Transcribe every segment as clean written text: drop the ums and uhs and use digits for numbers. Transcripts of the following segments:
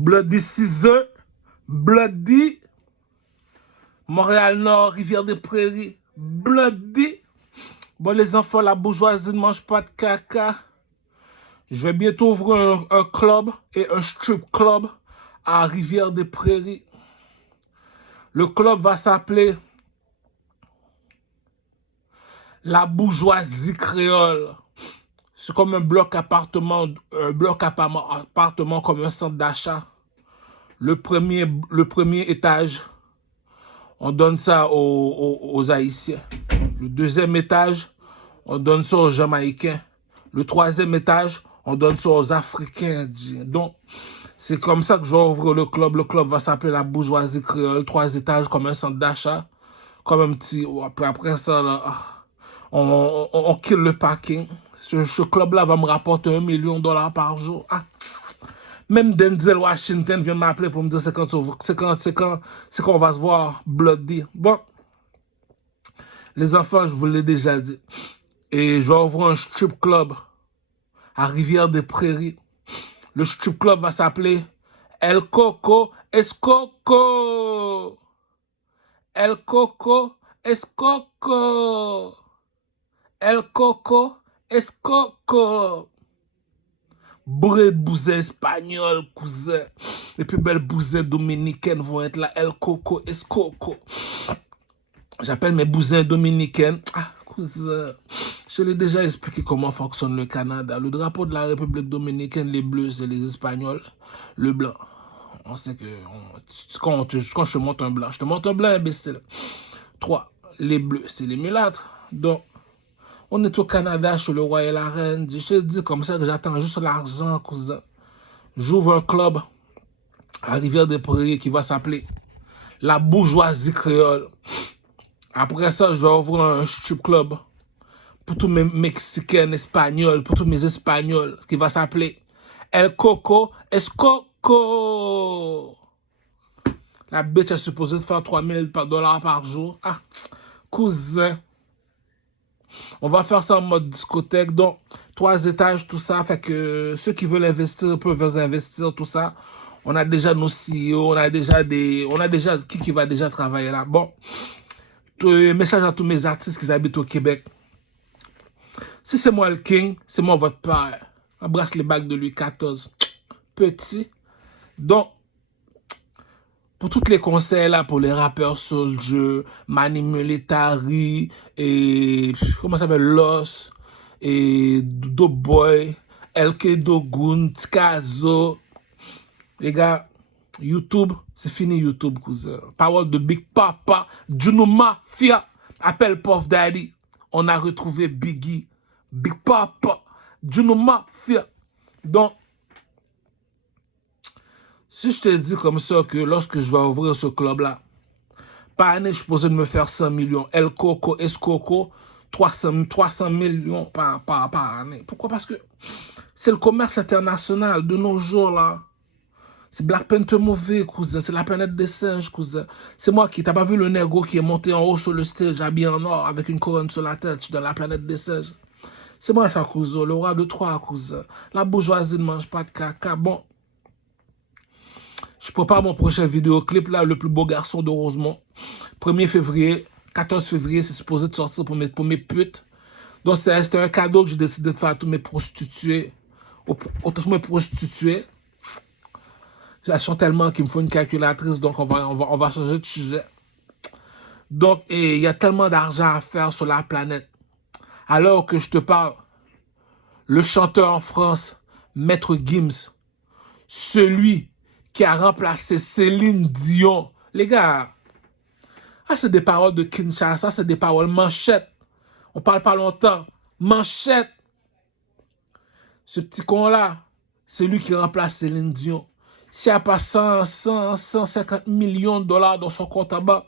Bloody 6 heures, Bloody, Montréal-Nord, Rivière-des-Prairies, Bloody. Bon, les enfants, la bourgeoisie ne mange pas de caca. Je vais bientôt ouvrir un club et un strip club à Rivière-des-Prairies. Le club va s'appeler la bourgeoisie créole. C'est comme un bloc appartement comme un centre d'achat. Le premier étage, on donne ça aux Haïtiens. Le deuxième étage, on donne ça aux Jamaïcains. Le troisième étage, on donne ça aux Africains. Donc, c'est comme ça que je vais ouvrir le club. Le club va s'appeler la bourgeoisie créole. 3 étages comme un centre d'achat. Comme un petit... Après ça, là, on kill le parking. Ce club-là va me rapporter $1 million par jour. Ah. Même Denzel Washington vient m'appeler pour me dire c'est quand on va se voir Bloody. Bon, les enfants, je vous l'ai déjà dit. Et je vais ouvrir un strip club à Rivière-des-Prairies. Le strip club va s'appeler El Coco Escoco. El Coco Escoco. El Coco Escoco. Bourré de bousins espagnols, cousin. Les plus belles bousins dominicaines vont être là. El Coco Escoco. J'appelle mes bousins dominicaines. Ah, cousin. Je l'ai déjà expliqué comment fonctionne le Canada. Le drapeau de la République dominicaine, les bleus, c'est les Espagnols. Le blanc. On sait que... Quand je te montre un blanc, je te montre un blanc, imbécile. 3. Les bleus, c'est les mulâtres. Donc, on est au Canada, chez le roi et la reine. Je te dis comme ça que j'attends juste l'argent, cousin. J'ouvre un club à Rivière-des-Prairies qui va s'appeler la bourgeoisie créole. Après ça, je vais ouvrir un strip club pour tous mes Mexicains, Espagnols, pour tous mes Espagnols, qui va s'appeler El Coco Escoco. La bitch est supposée de faire $3 000 par jour. Ah, cousin. On va faire ça en mode discothèque. Donc, 3 étages, tout ça. Fait que ceux qui veulent investir peuvent investir, tout ça. On a déjà nos CEO, on a déjà qui va déjà travailler là. Bon, message à tous mes artistes qui habitent au Québec. Si c'est moi le king, c'est moi votre père. Embrasse les bagues de Louis XIV. Petit. Donc, pour tous les conseils là, pour les rappeurs Soulja, Mani Militari, et comment ça s'appelle, Loss, et Dope Boy, LK Dogun, Tikazo. Les gars, YouTube, c'est fini YouTube, cousin. Parole de Big Papa, Juno Mafia, appelle Puff Daddy. On a retrouvé Biggie, Big Papa, Juno Mafia. Donc, si je te dis comme ça que lorsque je vais ouvrir ce club-là, par année, je suis supposé de me faire 100 millions. El Coco, Escoco, 300 millions par année. Pourquoi? Parce que c'est le commerce international de nos jours, là. C'est Black Panther mauvais, cousin. C'est la planète des singes, cousin. C'est moi qui... T'as pas vu le négro qui est monté en haut sur le stage, habillé en or, avec une couronne sur la tête. Je suis dans la planète des singes. C'est moi, ça, cousin. Le roi de Troie, cousin. La bourgeoisie ne mange pas de caca. Bon. Je prépare mon prochain vidéoclip, là, le plus beau garçon de Rosemont. 1er février, 14 février, c'est supposé de sortir pour mes putes. Donc, c'était un cadeau que j'ai décidé de faire à tous mes prostituées. Tous mes prostituées. Elles sont tellement qu'il me faut une calculatrice, donc on va changer de sujet. Donc, il y a tellement d'argent à faire sur la planète. Alors que je te parle, le chanteur en France, Maître Gims, celui qui a remplacé Céline Dion. Les gars, c'est des paroles de Kinshasa, c'est des paroles manchettes. On parle pas longtemps. Manchette. Ce petit con-là, c'est lui qui remplace Céline Dion. S'il n'y a pas 150 millions de dollars dans son compte en banque,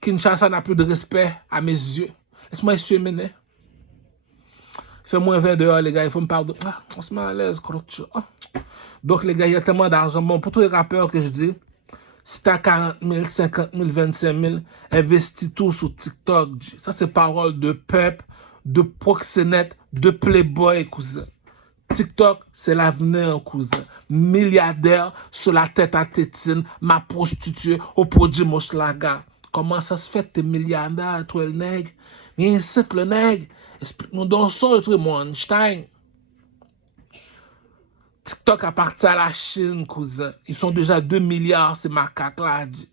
Kinshasa n'a plus de respect à mes yeux. Laisse-moi essuyer mes nez. Fait moins 20 dehors, les gars, il faut me pardonner. Ah, on se met à l'aise, ah. Donc, les gars, il y a tellement d'argent. Bon, pour tous les rappeurs que je dis, si t'as 40 000, 50 000, 25 000, investis tout sur TikTok. Ça, c'est parole de peuple, de proxénètes, de playboy, cousin. TikTok, c'est l'avenir, cousin. Milliardaire sur la tête à tétine, ma prostituée au produit Moslaga. Comment ça se fait que t'es milliardaire, toi, le nègre? Viens ici, le nègre. Explique-nous donc ça, toi, mon Einstein. TikTok appartient à la Chine, cousin. Ils sont déjà 2 milliards, ces macaques-là, dit.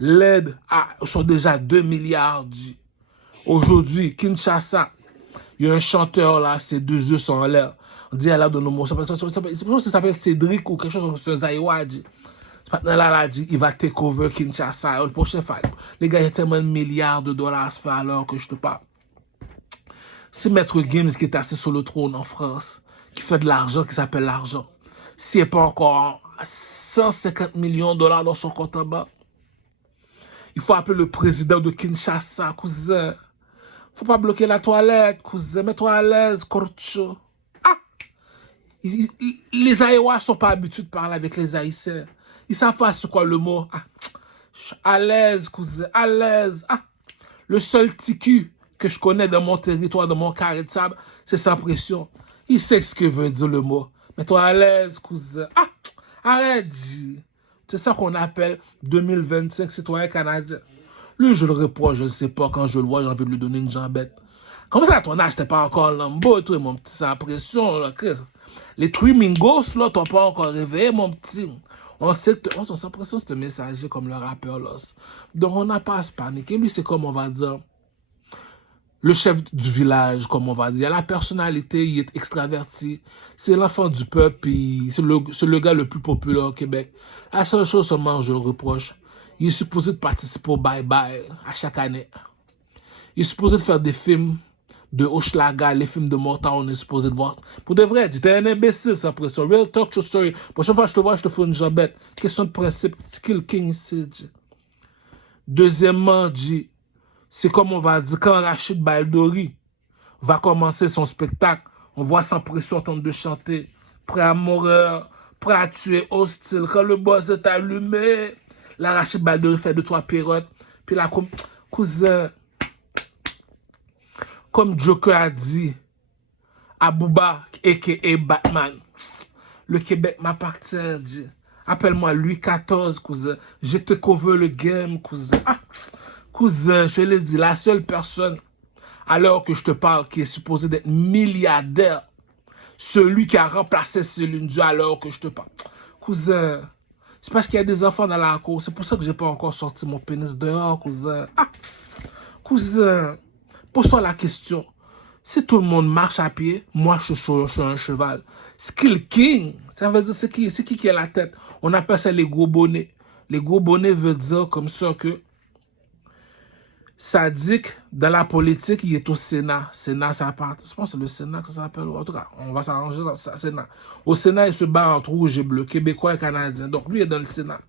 L'aide sont déjà 2 milliards, dit. Aujourd'hui, Kinshasa, il y a un chanteur là, ses deux yeux sont en l'air. On dit, elle a donné mot. Ça s'appelle Cédric ou quelque chose comme ça. Maintenant là, dit, il va take over Kinshasa. Le prochain fight. Les gars, il y a tellement de milliards de dollars à se faire alors que je te parle. C'est Maître Games qui est assis sur le trône en France, qui fait de l'argent, qui s'appelle l'argent. S'il n'est pas encore 150 millions de dollars dans son compte en bas, il faut appeler le président de Kinshasa, cousin. Faut pas bloquer la toilette, cousin. Mets-toi à l'aise, Korcho. Ah! Les Aïwas sont pas habitués de parler avec les Haïtiens. Ils savent pas c'est quoi le mot. Ah! À l'aise, cousin. À l'aise. Ah! Le seul ticu que je connais dans mon territoire, dans mon carré de sable, c'est Sans Pression. Il sait ce que veut dire le mot. Mets-toi à l'aise, cousin. Ah! Arrête, G. C'est ça qu'on appelle 2025 citoyen canadien. Lui, je le reproche, je ne sais pas, quand je le vois, j'ai envie de lui donner une jambette. Comment ça, à ton âge, t'es pas encore lambeau, toi, mon petit, sans pression, là. Les Trimingos, là, t'as pas encore réveillé, mon petit. On sait que, on sans pression, c'est un messager comme le rappeur, là. Donc, on n'a pas à se paniquer. Lui, c'est comme on va dire, le chef du village, comme on va dire. La personnalité, il est extraverti. C'est l'enfant du peuple, c'est le gars le plus populaire au Québec. La seule chose seulement, je le reproche, il est supposé de participer au bye-bye à chaque année. Il est supposé de faire des films de Hochelaga, les films de Motown, on est supposé de voir. Pour de vrai, tu es un imbécile, sans pression. Real talk, true story. Prochaine fois que je te vois, je te fais une jambette. Question de principe. Skill King ici, G. Deuxièmement, G, c'est comme on va dire, quand Rachid Baldori va commencer son spectacle, on voit Sans Pression en train de chanter, prêt à mourir, prêt à tuer, hostile. Quand le boss est allumé, la Rachid Baldori fait 2-3 pirouettes, puis là, cousin, comme Joker a dit, Abouba, a.k.a. Batman, le Québec m'appartient, G. Appelle-moi Louis XIV, cousin. Je te cover le game, cousin. Ah, cousin, je l'ai dit, la seule personne, à l'heure que je te parle, qui est supposé d'être milliardaire, celui qui a remplacé Céline Dion à l'heure que je te parle. Cousin, c'est parce qu'il y a des enfants dans la cour. C'est pour ça que j'ai pas encore sorti mon pénis dehors, cousin. Ah, cousin, pose-toi la question. Si tout le monde marche à pied, moi je suis sur un cheval. Skill King, ça veut dire c'est qui a la tête. On appelle ça les gros bonnets. Les gros bonnets veut dire comme ça que Sadiq, dans la politique, il est au Sénat. Sénat, ça part. Je pense que c'est le Sénat que ça s'appelle. En tout cas, on va s'arranger dans le Sénat. Au Sénat, il se bat entre rouge et bleu, québécois et canadien. Donc, lui est dans le Sénat.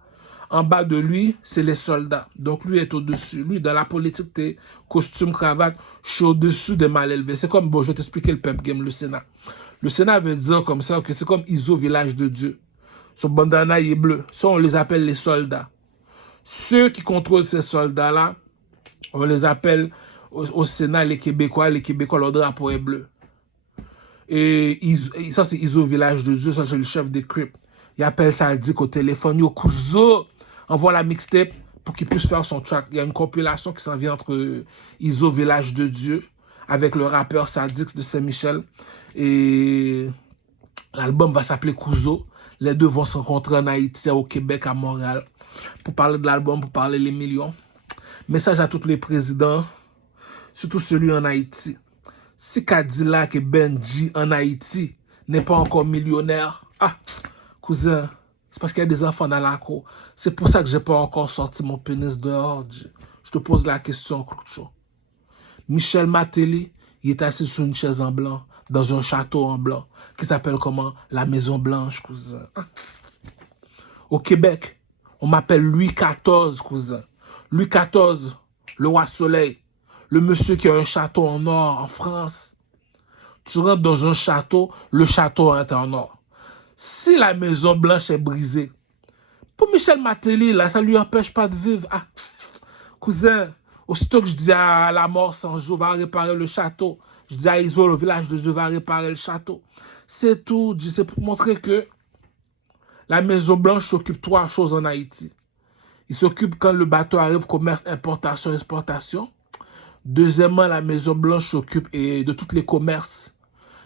En bas de lui, c'est les soldats. Donc, lui est au-dessus. Lui, dans la politique, t'es costume, cravate, je suis au-dessus des mal élevés. C'est comme, bon, je vais t'expliquer le pep game, le Sénat. Le Sénat veut dire comme ça que c'est comme ISO, village de Dieu. Son bandana, il est bleu. Ça, on les appelle les soldats. Ceux qui contrôlent ces soldats-là, on les appelle au Sénat les Québécois. Les Québécois, leur drapeau est bleu. Et ça, c'est ISO, village de Dieu. Ça, c'est le chef des Crips. Il appelle ça Dick au téléphone. Yo, Kuzo, envoie la mixtape pour qu'il puisse faire son track. Il y a une compilation qui s'en vient entre ISO, village de Dieu, avec le rappeur Sadix de Saint-Michel. Et l'album va s'appeler Kuzo. Les deux vont se rencontrer en Haïti, au Québec, à Montréal, pour parler de l'album, pour parler les millions. Message à tous les présidents, surtout celui en Haïti. Si Cadillac et Benji en Haïti n'est pas encore millionnaire, ah, cousin, c'est parce qu'il y a des enfants dans la cour. C'est pour ça que j'ai pas encore sorti mon pénis dehors. Je te pose la question, Cloucho. Michel Matéli, il est assis sur une chaise en blanc, dans un château en blanc, qui s'appelle comment? La Maison Blanche, cousin. Ah. Au Québec, on m'appelle Louis XIV, cousin. Louis XIV, le roi soleil, le monsieur qui a un château en or en France. Tu rentres dans un château, le château est en or. Si la Maison Blanche est brisée, pour Michel Matéli, là, ça ne lui empêche pas de vivre. Ah, cousin, aussitôt que je dis à la mort sans jour, va réparer le château, Je dis à Iso, le village de Dieu va réparer le château. C'est tout. C'est pour montrer que la Maison Blanche s'occupe de 3 choses en Haïti. Il s'occupe quand le bateau arrive, commerce, importation, exportation. Deuxièmement, la Maison Blanche s'occupe de tous les commerces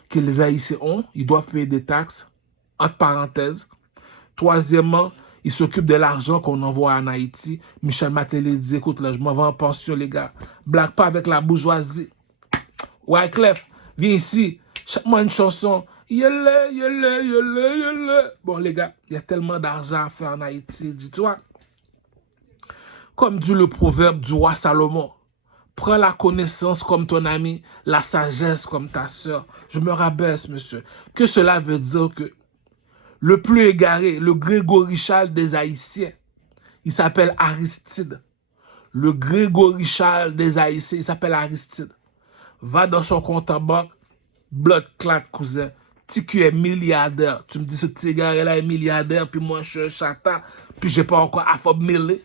que les Haïtiens ont. Ils doivent payer des taxes, entre parenthèses. Troisièmement, il s'occupe de l'argent qu'on envoie en Haïti. Michel Matéli dit, écoute, là, je m'en vais en pension, les gars. Blague pas avec la bourgeoisie. Wyclef, viens ici. Chaque mois une chanson. Yele, yele, yele, yele. Bon, les gars, il y a tellement d'argent à faire en Haïti. Dis-toi, comme dit le proverbe du roi Salomon, prends la connaissance comme ton ami, la sagesse comme ta sœur. Je me rabaisse, monsieur. Que cela veut dire que le plus égaré, le Grégory Charles des Haïtiens, il s'appelle Aristide. Le Grégory Charles des Haïtiens, il s'appelle Aristide. Va dans son compte en banque, blood clat, cousin. Tu es milliardaire. Tu me dis, ce petit gars-là est milliardaire, puis moi, je suis un chata, puis j'ai pas encore affob mille.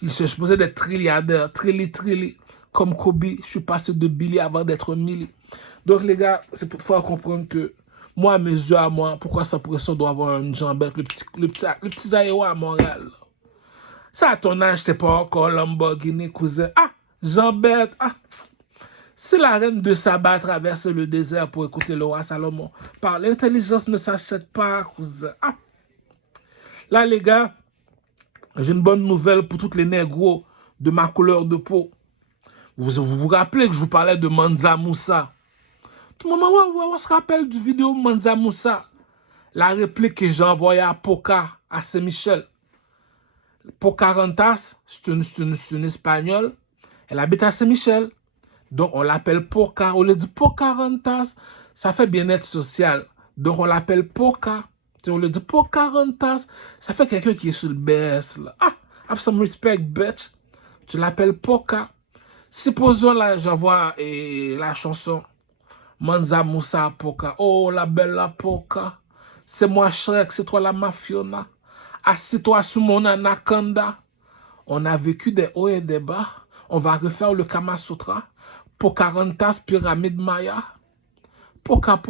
Je suis supposé d'être trilliardaire, trilli. Comme Kobe, je suis passé de Billy avant d'être Milli. Donc, les gars, c'est pour faire comprendre que moi, à mes yeux, à moi, pourquoi sa pression doit avoir une jambette, le petit Zaïwa à Montréal. Ça, à ton âge, t'es pas encore Lamborghini, cousin. Ah, jambette, ah. Si la reine de Saba traverse le désert pour écouter le roi Salomon, par l'intelligence ne s'achète pas, cousin. Ah. Là, les gars, j'ai une bonne nouvelle pour tous les négros de ma couleur de peau. Vous rappelez que je vous parlais de Mansa Moussa. Tout le monde, on se rappelle du vidéo Mansa Moussa. La réplique que j'ai envoyée à Poca, à Saint-Michel. Pocahontas, c'est une espagnole. Elle habite à Saint-Michel. Donc, on l'appelle Poca. On lui dit Pocahontas. Ça fait bien-être social. Donc, on l'appelle Poca. On lui dit Pocahontas. Ça fait quelqu'un qui est sur le BS. Là. Ah, have some respect, bitch. Tu l'appelles Poca. Supposons là, j'envoie la chanson Mansa Moussa Poca. Oh, la belle la Poca. C'est moi Shrek, c'est toi la Mafiona. Assis-toi sous mon anaconda. On a vécu des hauts et des bas. On va refaire le Kama Sutra. Pocahontas, pyramide Maya. Poca.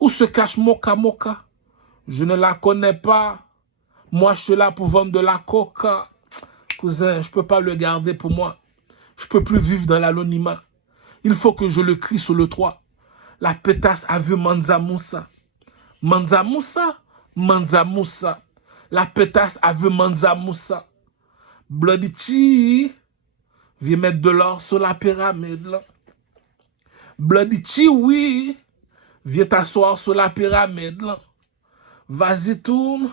Où se cache Moka? Je ne la connais pas. Moi, je suis là pour vendre de la coca. Cousin, je ne peux pas le garder pour moi. Je ne peux plus vivre dans l'anonymat. Il faut que je le crie sur le toit. La pétasse a vu Mansa Moussa. Mansa Moussa. La pétasse a vu Mansa Moussa. Bloody Chi, viens mettre de l'or sur la pyramide. Là. Bloody Chi, oui, viens t'asseoir sur la pyramide. Là. Vas-y, tourne,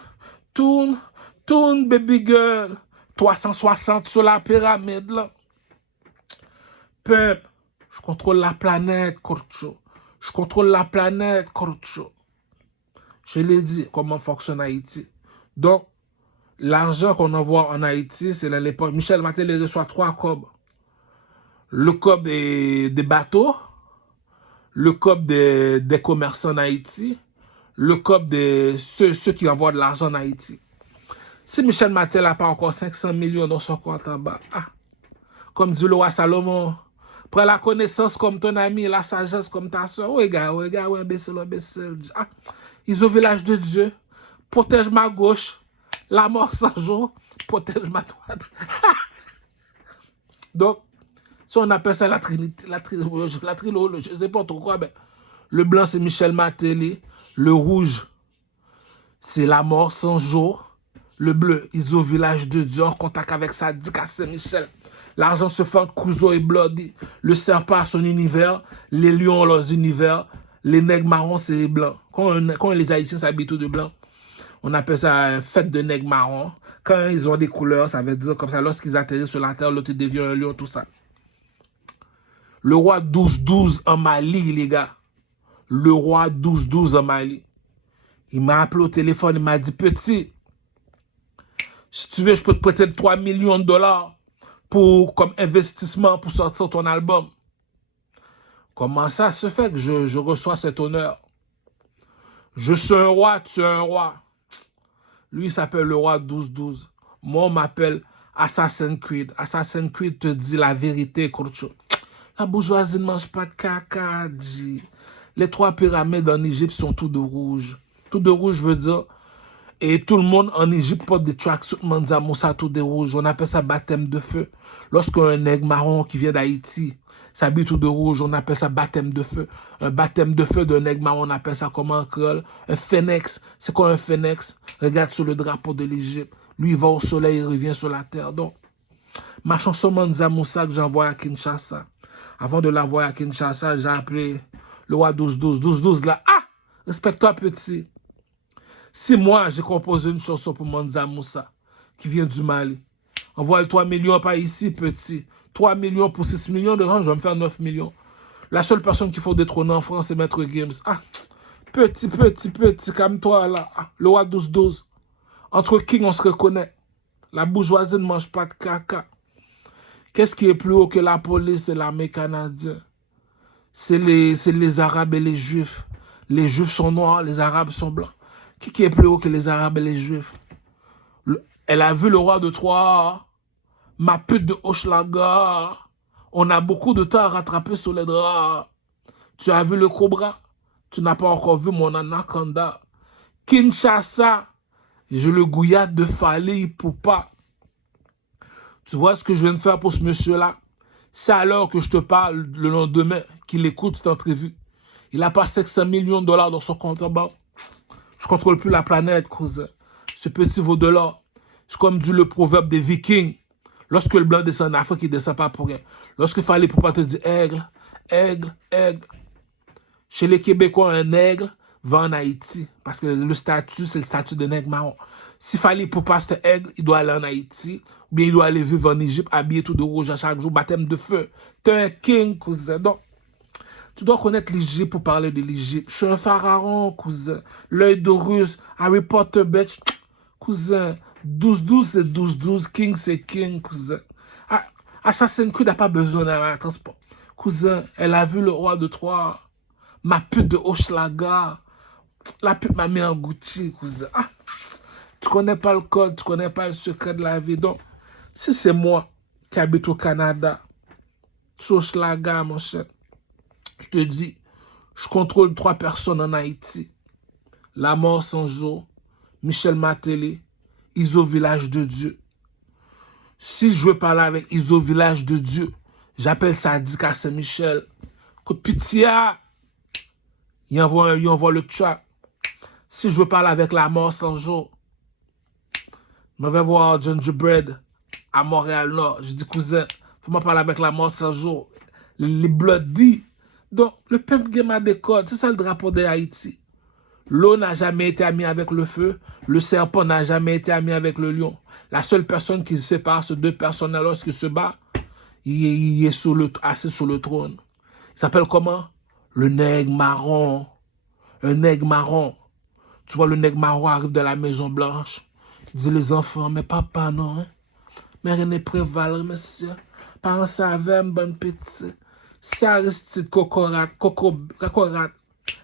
baby girl. 360 sur la pyramide. Là. Peuple, je contrôle la planète, Korcho. Je contrôle la planète, Korcho. Je l'ai dit, comment fonctionne Haïti. Donc, l'argent qu'on envoie en Haïti, c'est à l'époque. Michel Matéli reçoit 3 cobs. Le cob des bateaux, le cob des commerçants en Haïti, le cob de ceux qui envoient de l'argent en Haïti. Si Michel Matéli n'a pas encore 500 millions dans son compte en bas, comme dit le roi Salomon, prends la connaissance comme ton ami, la sagesse comme ta soeur. Oui, gars, imbécile. Ils ont village de Dieu. Protège ma gauche. La mort sans jour. Protège ma droite. Donc, si on appelle ça la trilogie, je ne sais pas trop quoi, mais le blanc, c'est Michel Matéli. Le rouge, c'est la mort sans jour. Le bleu, ils ont village de Dieu en contact avec Sadiq à Saint-Michel. L'argent se fait entre Couso et Bloody. Le serpent a son univers. Les lions ont leurs univers. Les nègres marrons, c'est les blancs. Quand les Haïtiens s'habillent tout de blanc, on appelle ça une fête de nègres marrons. Quand ils ont des couleurs, ça veut dire comme ça. Lorsqu'ils atterrissent sur la terre, l'autre devient un lion, tout ça. Le roi 12-12 en Mali, les gars. Le roi 12-12 en Mali. Il m'a appelé au téléphone, il m'a dit, petit, si tu veux, je peux te prêter 3 millions de dollars comme investissement pour sortir ton album. Comment ça se fait que je reçois cet honneur? Je suis un roi, tu es un roi. Lui, il s'appelle le roi 12-12. Moi, on m'appelle Assassin's Creed. Assassin's Creed te dit la vérité, Kurcho. La bourgeoisie ne mange pas de caca, dit. Les 3 pyramides en Égypte sont tout de rouge. Tout de rouge veut dire, et tout le monde en Égypte porte des tracksuits Mansa Moussa tout de rouge. On appelle ça baptême de feu. Lorsqu'un nègre marron qui vient d'Haïti s'habille tout de rouge, on appelle ça baptême de feu. Un baptême de feu d'un nègre marron, on appelle ça comment en créole? Un phénix. C'est quoi un phénix? Regarde sur le drapeau de l'Égypte. Lui, il va au soleil, il revient sur la terre. Donc, ma chanson Mansa Moussa que j'envoie à Kinshasa. Avant de l'envoyer à Kinshasa, j'ai appelé le roi 12-12. 12-12 là. Ah! Respecte-toi, petit. Si moi, j'ai composé une chanson pour Mansa Moussa, qui vient du Mali, envoie le 3 millions par ici, petit. 3 millions pour 6 millions de gens, je vais me faire 9 millions. La seule personne qu'il faut détrôner en France, c'est Maître Games. Ah, petit, calme-toi là. Ah, le roi 12-12. Entre King, on se reconnaît. La bourgeoisie ne mange pas de caca. Qu'est-ce qui est plus haut que la police et l'armée canadienne? C'est les Arabes et les Juifs. Les Juifs sont noirs, les Arabes sont blancs. Qui est plus haut que les Arabes et les Juifs? Elle a vu le roi de Troie, ma pute de Hochelaga. On a beaucoup de temps à rattraper sur les draps. Tu as vu le cobra? Tu n'as pas encore vu mon anaconda. Kinshasa, je le gouillade de Fali Poupa. Tu vois ce que je viens de faire pour ce monsieur-là? C'est alors que je te parle le lendemain qu'il écoute cette entrevue. Il a pas 500 millions de dollars dans son compte en banque. Je contrôle plus la planète, cousin. Ce petit vaut de l'or. C'est comme dit le proverbe des Vikings. Lorsque le blanc descend en Afrique, il ne descend pas pour rien. Lorsqu'il fallait pour pas te dire aigle, aigle, aigle. Chez les Québécois, un aigle va en Haïti. Parce que le statut, c'est le statut de nègre marron. S'il fallait pour pas cet aigle, il doit aller en Haïti. Ou bien il doit aller vivre en Égypte, habillé tout de rouge à chaque jour, baptême de feu. T'es un king, cousin. Donc, tu dois connaître l'Égypte pour parler de l'Égypte. Je suis un pharaon, cousin. L'œil d'Horus, Harry Potter, bitch. Cousin, 12-12, c'est 12-12. King, c'est king, cousin. Ah, Assassin's Creed n'a pas besoin d'un transport. Cousin, elle a vu le roi de Troie. Ma pute de Hochelaga. La pute m'a mis en Gucci, cousin. Ah, tu connais pas le code, tu connais pas le secret de la vie. Donc, si c'est moi qui habite au Canada, Hochelaga, mon cher, je te dis, je contrôle 3 personnes en Haïti. La mort sans jour, Michel Martelly, Iso Village de Dieu. Si je veux parler avec Iso Village de Dieu, j'appelle Sadik à Saint-Michel. Coup de pitié, il envoie le track. Si je veux parler avec la mort sans jour, je vais voir Gingerbread à Montréal-Nord. Je dis, cousin, faut-moi parler avec la mort sans jour. Les bloody. Donc, le pimp game a des codes. C'est ça le drapeau de Haïti. L'eau n'a jamais été amie avec le feu. Le serpent n'a jamais été ami avec le lion. La seule personne qui sépare ces 2 personnes lorsqu'ils se battent, il est assis sur le trône. Il s'appelle comment? Le nègre marron. Un nègre marron. Tu vois, le nègre marron arrive de la Maison Blanche. Il dit les enfants, mais papa non. Hein? Mais rien n'est prévalé, monsieur. Parents savaient, bonne petite. C'est Aristide Cocorat,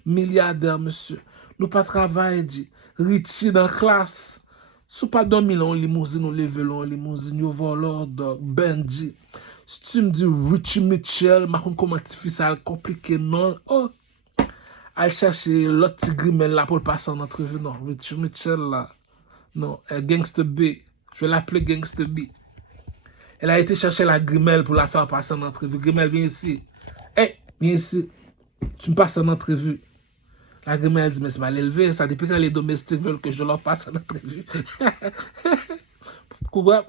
milliardaire, monsieur. Nous pas travailler, dit. Richie dans la classe. Si pas dormir en limousine, nous lever en limousine, nous volons Benji. Si tu me dis Richie Mitchell, ma comment tu fais ça compliqué, non? Oh! Elle chercher l'autre petit grimel là pour le passer en entrevue. Non, Richie Mitchell là. Non, Gangsta B. Je vais l'appeler Gangsta B. Elle a été chercher la Grimel pour la faire passer en entrevue. Grimel, viens ici. Hey, viens ici. Tu me passes en entrevue. La Grimel dit, mais c'est mal élevé, ça. Depuis quand les domestiques veulent que je leur passe en entrevue. Pourquoi?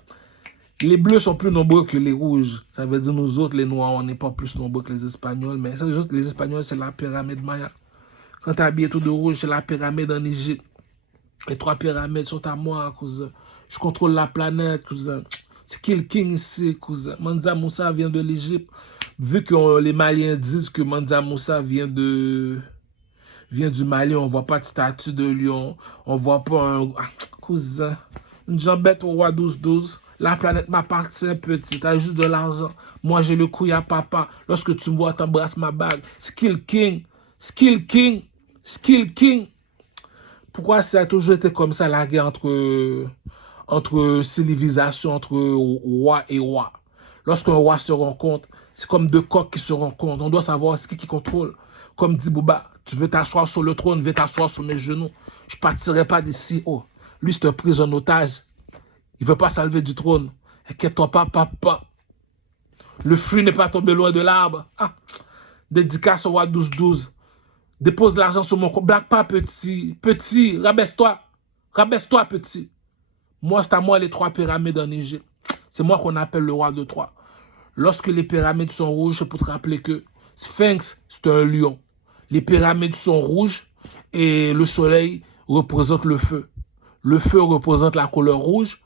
Les bleus sont plus nombreux que les rouges. Ça veut dire nous autres, les noirs, on n'est pas plus nombreux que les Espagnols. Mais les autres, les Espagnols, c'est la pyramide Maya. Quand tu es habillé tout de rouge, c'est la pyramide en Égypte. Les 3 pyramides sont à moi, cousin. Je contrôle la planète, cousin. C'est qui le king ici, cousin? Mansa Moussa vient de l'Égypte. Vu que les Maliens disent que Mansa Moussa vient du Mali, on ne voit pas de statue de lion. On ne voit pas un... Ah, cousin. Une jambette au roi 12-12. La planète m'appartient, petit. T'as juste de l'argent. Moi, j'ai le couille à papa. Lorsque tu me vois, t'embrasses ma bague. Skill King. Skill King. Skill King. Pourquoi ça a toujours été comme ça, la guerre entre civilisations, entre roi et roi? Lorsqu'un roi se rencontre, C'est comme deux coqs qui se rencontrent. On doit savoir ce qui contrôle. Comme dit Bouba, tu veux t'asseoir sur le trône, viens t'asseoir sur mes genoux. Je ne partirai pas d'ici. Oh. Lui, c'est un pris en otage. Il ne veut pas s'enlever du trône. Inquiète-toi pas, papa. Le fruit n'est pas tombé loin de l'arbre. Ah. Dédicace au roi 12-12. Dépose l'argent sur mon compte. Blague pas, petit. Petit, rabaisse-toi. Rabaisse-toi, petit. Moi, c'est à moi les 3 pyramides en Égypte. C'est moi qu'on appelle le roi de Troie. Lorsque les pyramides sont rouges, c'est pour te rappeler que Sphinx, c'est un lion. Les pyramides sont rouges et le soleil représente le feu. Le feu représente la couleur rouge.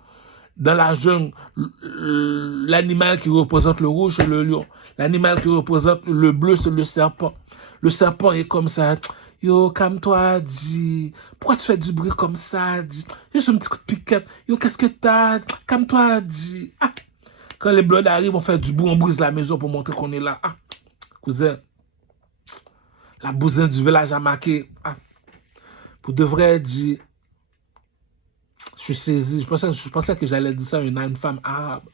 Dans la jungle, l'animal qui représente le rouge, c'est le lion. L'animal qui représente le bleu, c'est le serpent. Le serpent est comme ça. Yo, calme-toi, dis. Pourquoi tu fais du bruit comme ça, dis? Juste un petit coup de piquette. Yo, qu'est-ce que t'as? Calme-toi, dis. Ah. Quand les bloods arrivent, on fait du bruit, on brise la maison pour montrer qu'on est là. Ah. Cousin. La bousin du village a marqué. Ah. Pour de vrai, dis. Je suis saisi. Je pensais que j'allais dire ça à une femme arabe.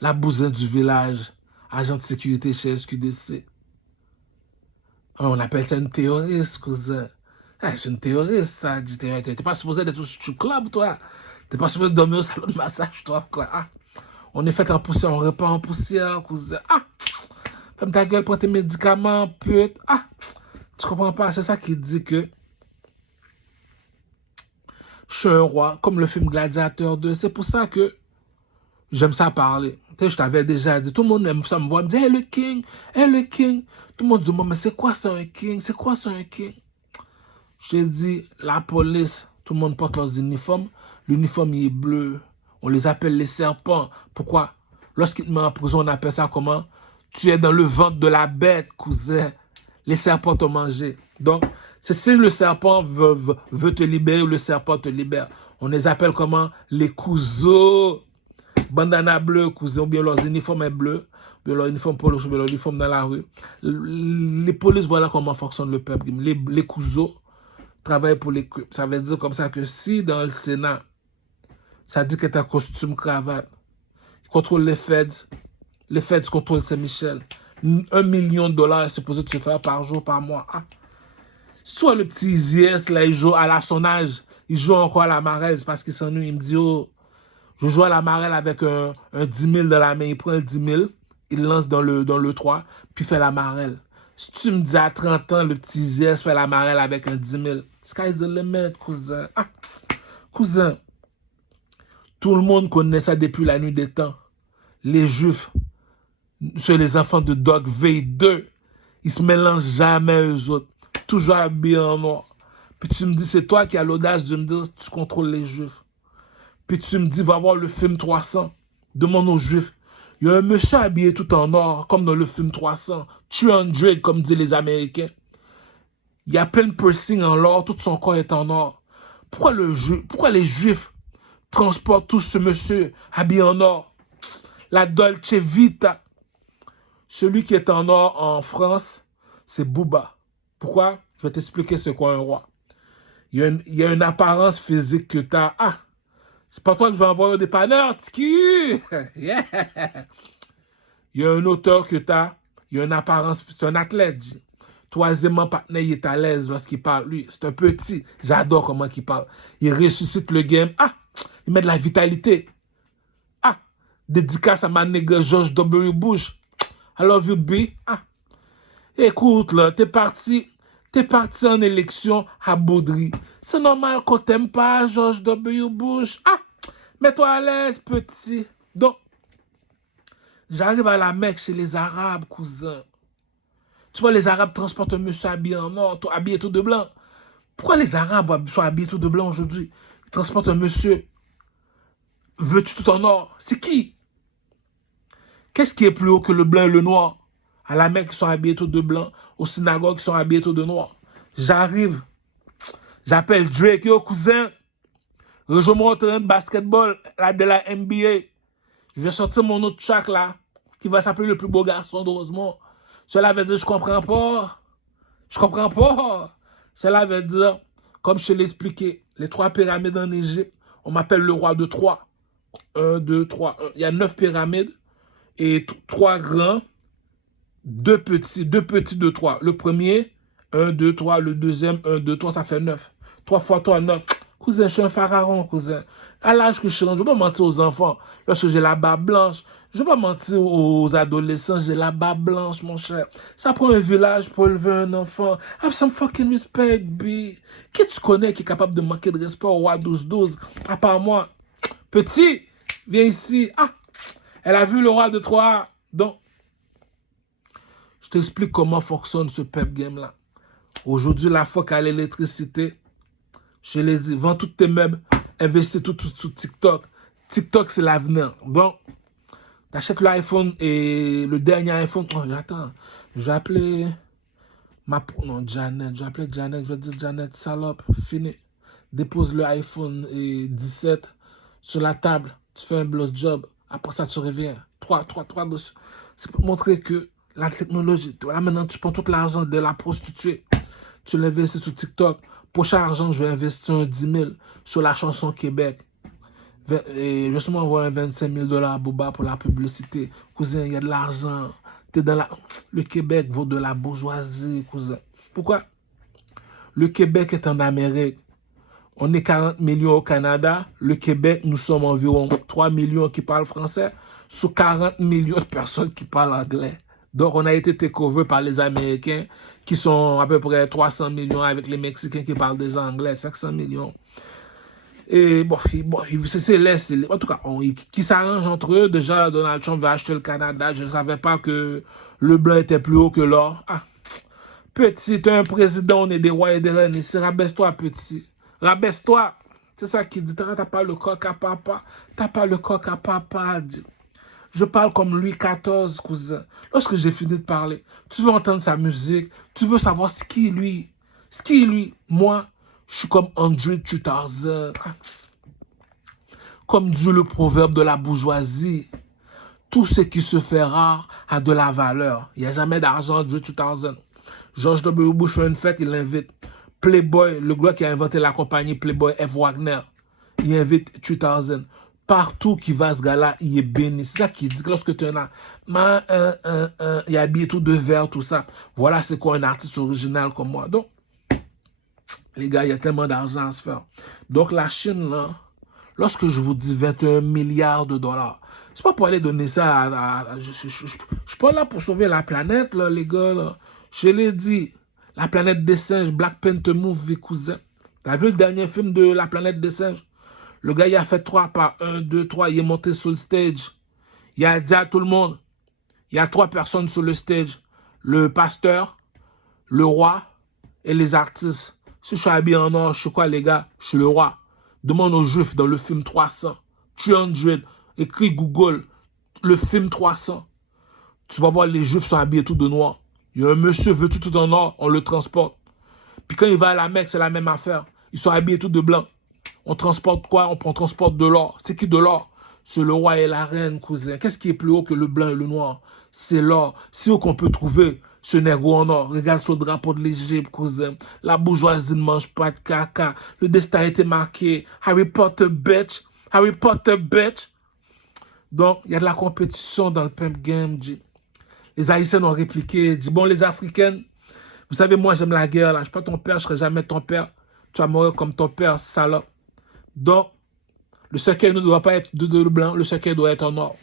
La bousin du village, agent de sécurité chez SQDC. On appelle ça une terroriste, cousin. Ah, c'est une terroriste, ça. T'es pas supposé d'être au strip club, toi. T'es pas supposé dormir au salon de massage, toi, quoi. Ah. On est fait en poussière, on repart en poussière, cousin. Ah. Ferme ta gueule, prends tes médicaments, pute. Ah. Tu comprends pas? C'est ça qui dit que je suis un roi, comme le film Gladiateur 2. C'est pour ça que j'aime ça parler. Tu sais, je t'avais déjà dit, tout le monde aime ça me voir, me dit, hey, le king, hey, le king. Tout le monde demande, mais c'est quoi ça un king? C'est quoi ça un king? Je t'ai dit, la police, tout le monde porte leurs uniformes. L'uniforme, il est bleu. On les appelle les serpents. Pourquoi? Lorsqu'ils te mettent en prison, on appelle ça comment? Tu es dans le ventre de la bête, cousin. Les serpents t'ont mangé. Donc, c'est si le serpent veut te libérer ou le serpent te libère. On les appelle comment? Les couseaux. Bandana bleu, cousin, ou bien leurs uniformes est bleu, ou bien leur uniforme police, ou bien leur uniforme dans la rue. Les polices, voilà comment fonctionne le peuple. Les couseaux travaillent pour les Crips. Ça veut dire comme ça que si dans le Sénat, ça dit que tu as costume, cravate, ils contrôlent les Feds contrôlent Saint-Michel. 1 million de dollars est supposé se faire par jour, par mois. Ah. Soit le petit Izies, là, il joue à son âge, il joue encore à la marelle, c'est parce qu'il s'ennuie, il me dit, oh, je joue à la marelle avec un 10 000 dans la main. Il prend le 10 000, il lance dans le 3, puis il fait la marelle. Si tu me dis à 30 ans, le petit Zies fait la marelle avec un 10 000, sky's the limit, cousin. Ah, cousin, tout le monde connaît ça depuis la nuit des temps. Les Juifs, c'est les enfants de Dog V2. Ils se mélangent jamais eux autres. Toujours habillés en noir. Puis tu me dis, c'est toi qui as l'audace de me dire tu contrôles les Juifs. Puis tu me dis, va voir le film 300. Demande aux Juifs. Il y a un monsieur habillé tout en or, comme dans le film 300. 300, comme disent les Américains. Il y a plein de piercings en or, tout son corps est en or. Pourquoi les Juifs transportent tous ce monsieur habillé en or? La Dolce Vita. Celui qui est en or en France, c'est Booba. Pourquoi? Je vais t'expliquer ce qu'est un roi. Il y a une apparence physique que tu as. Ah! C'est pas toi que je vais envoyer au dépanneur, tiki! Yeah! Il y a un auteur que tu as, il y a une apparence, c'est un athlète. Troisièmement, partenaire, il est à l'aise lorsqu'il parle. Lui, c'est un petit, j'adore comment il parle. Il ressuscite le game. Ah! Il met de la vitalité. Ah! Dédicace à ma nègre George W. Bush. I love you, B. Ah! Écoute, là, t'es parti en élection à Baudry. C'est normal qu'on t'aime pas, George W. Bush. Ah! Mets-toi à l'aise, petit. Donc, j'arrive à la Mecque chez les Arabes, cousin. Tu vois, les Arabes transportent un monsieur habillé en or, habillé tout de blanc. Pourquoi les Arabes sont habillés tout de blanc aujourd'hui? Ils transportent un monsieur vêtu tout en or. C'est qui? Qu'est-ce qui est plus haut que le blanc et le noir? À la Mecque, ils sont habillés tout de blanc. Aux synagogues, ils sont habillés tout de noir. J'arrive. J'appelle Drake. Yo, cousin. Rejoins-moi au terrain de basketball de la NBA. Je vais sortir mon autre track là, qui va s'appeler le plus beau garçon de Rosemont. Cela veut dire, je comprends pas. Je comprends pas. Cela veut dire, comme je te l'ai expliqué, les 3 pyramides en Égypte, on m'appelle le roi de Troie. 1, 2, 3. Il y a 9 pyramides et 3 grands deux petits, deux, trois. Le premier, un, deux, trois. Le deuxième, un, deux, trois, ça fait 9. 3 fois 3, 9. Cousin, je suis un pharaon, cousin. À l'âge que je suis rendu, je ne vais pas mentir aux enfants. Lorsque j'ai la barbe blanche, je ne vais pas mentir aux adolescents, j'ai la barbe blanche, mon cher. Ça prend un village pour élever un enfant. Have some fucking respect, B. Qui tu connais qui est capable de manquer de respect au roi 12-12, à part moi? Petit, viens ici. Ah, elle a vu le roi de Troie. Donc, je t'explique comment fonctionne ce pep game-là. Aujourd'hui, la fuck à l'électricité. Je l'ai dit, vends tous tes meubles, investis tout sur TikTok. TikTok, c'est l'avenir. Bon, t'achètes l'iPhone et le dernier iPhone. Oh, attends, je vais appeler non, Janet. Je vais appeler Janet. Je vais dire Janet, salope, fini. Dépose le iPhone 17 sur la table. Tu fais un blowjob. Après ça, tu reviens. 3 dessus. C'est pour montrer que la technologie, voilà, maintenant, tu prends tout l'argent de la prostituée. Tu l'investis sur TikTok. Prochain argent, je vais investir un 10 000 sur la chanson Québec. Et je vais sûrement avoir un 25 000 $ à Boba pour la publicité. Cousin, il y a de l'argent. Le Québec vaut de la bourgeoisie, cousin. Pourquoi? Le Québec est en Amérique. On est 40 millions au Canada. Le Québec, nous sommes environ 3 millions qui parlent français sur 40 millions de personnes qui parlent anglais. Donc, on a été takeover par les Américains qui sont à peu près 300 millions avec les Mexicains qui parlent déjà anglais, 500 millions. Et bon, c'est laisse. En tout cas, qui s'arrangent entre eux. Déjà, Donald Trump va acheter le Canada. Je ne savais pas que le blanc était plus haut que l'or. Ah, petit, tu es un président, on est des rois et des reines ici. Rabaisse-toi, petit. Rabaisse-toi. C'est ça qu'il dit. T'as pas le coq à papa. T'as pas le coq à papa. Je parle comme Louis XIV, cousin. Lorsque j'ai fini de parler, tu veux entendre sa musique, tu veux savoir ce qui est lui. Ce qui est lui. Moi, je suis comme André 2000. Comme dit le proverbe de la bourgeoisie, tout ce qui se fait rare a de la valeur. Il n'y a jamais d'argent André 2000. George W. Bush fait une fête, il l'invite. Playboy, le gars qui a inventé la compagnie Playboy, F. Wagner, il invite 2000. Partout qui va ce gars-là, il est béni. C'est ça qu'il dit que lorsque tu es là, il a habillé tout de vert, tout ça. Voilà c'est quoi un artiste original comme moi. Donc, les gars, il y a tellement d'argent à se faire. Donc, la Chine, là, lorsque je vous dis 21 milliards de dollars, c'est pas pour aller donner ça je suis pas là pour sauver la planète, là, les gars. Là. Je l'ai dit, la planète des singes, Black Panther Movie, cousin. T'as vu le dernier film de la planète des singes? Le gars, il a fait 3 par 1, 2, 3. Il est monté sur le stage. Il a dit à tout le monde, il y a 3 personnes sur le stage. Le pasteur, le roi et les artistes. Si je suis habillé en or, je suis quoi, les gars? Je suis le roi. Demande aux Juifs dans le film 300. 300. Écris Google, le film 300. Tu vas voir, les Juifs sont habillés tout de noir. Il y a un monsieur veut tout en or, on le transporte. Puis quand il va à la Mecque, c'est la même affaire. Ils sont habillés tout de blanc. On transporte quoi? On transporte de l'or. C'est qui de l'or? C'est le roi et la reine, cousin. Qu'est-ce qui est plus haut que le blanc et le noir? C'est l'or. C'est où qu'on peut trouver ce négro en or. Regarde sur le drapeau de l'Égypte, cousin. La bourgeoisie ne mange pas de caca. Le destin a été marqué. Harry Potter, bitch. Harry Potter, bitch. Donc, il y a de la compétition dans le pimp game, G. Les Haïtiens ont répliqué. Dit, bon, les Africaines, vous savez, moi, j'aime la guerre, là. Je suis pas ton père, je serai jamais ton père. Tu vas mourir comme ton père, salope. Donc, le cercueil ne doit pas être de blanc, le cercueil doit être en or.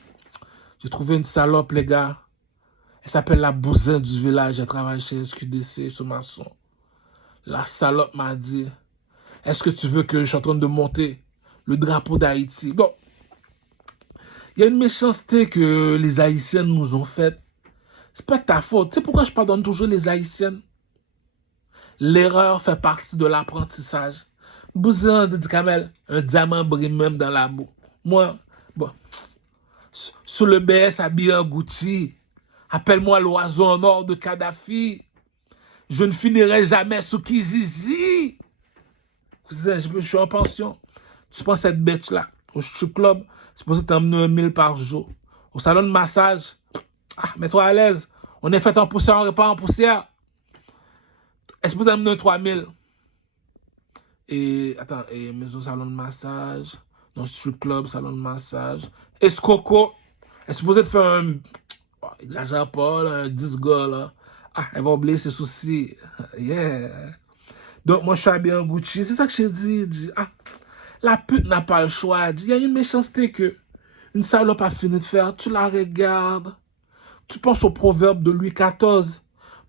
J'ai trouvé une salope, les gars. Elle s'appelle la Bousin du village. Elle travaille chez SQDC, sur maçon. La salope m'a dit, est-ce que tu veux que je suis en train de monter le drapeau d'Haïti? Bon, il y a une méchanceté que les Haïtiennes nous ont faite. C'est pas ta faute. Tu sais pourquoi je pardonne toujours les Haïtiennes? L'erreur fait partie de l'apprentissage. Bousin de Kamel, un diamant brille même dans la boue. Moi, bon, sous le BS habillé en Gucci, appelle-moi l'oiseau en or de Kadhafi. Je ne finirai jamais sous Kijiji. Cousin, je suis en pension. Tu prends cette bête-là au strip club, c'est supposé t'emmener 1000 par jour. Au salon de massage, ah, mets-toi à l'aise. On est fait en poussière, on n'est pas en poussière. Est-ce que vous amenez 3000? Et, attends, et maison, salon de massage, non, strip club, salon de massage. Escoco, est-ce que vous êtes fait un... exagère pas, là, 10 gars, là. Ah, elle va oublier ses soucis. Yeah. Donc, moi, je suis habillé en Gucci. C'est ça que j'ai dit. Ah, la pute n'a pas le choix. Il y a une méchanceté que une salope a fini de faire. Tu la regardes. Tu penses au proverbe de Louis XIV.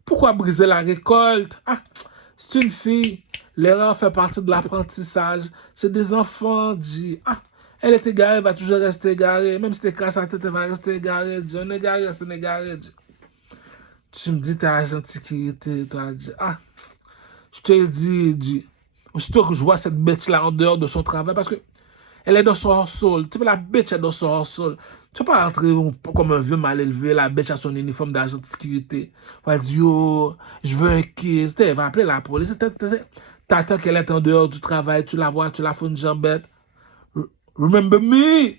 Pourquoi briser la récolte? Ah, c'est une fille. L'erreur fait partie de l'apprentissage. C'est des enfants, dit. Ah, elle est égarée, elle va toujours rester égarée. Même si t'es cassé la tête, elle va rester égarée, dit. Un égaré reste un égaré, dit. Tu me dis, t'es agent de sécurité, toi, dit. Ah, je te le dis, dit. Aussitôt que je vois cette bête-là en dehors de son travail, parce que elle est dans son hustle. Tu sais, la bête est dans son hustle. Tu ne peux pas rentrer comme un vieux mal élevé, la bête a son uniforme d'agent de sécurité. Elle va dire, yo, je veux un kiss. Elle va appeler la police. T'attends qu'elle est en dehors du travail, tu la vois, tu la fais une jambette. Remember me?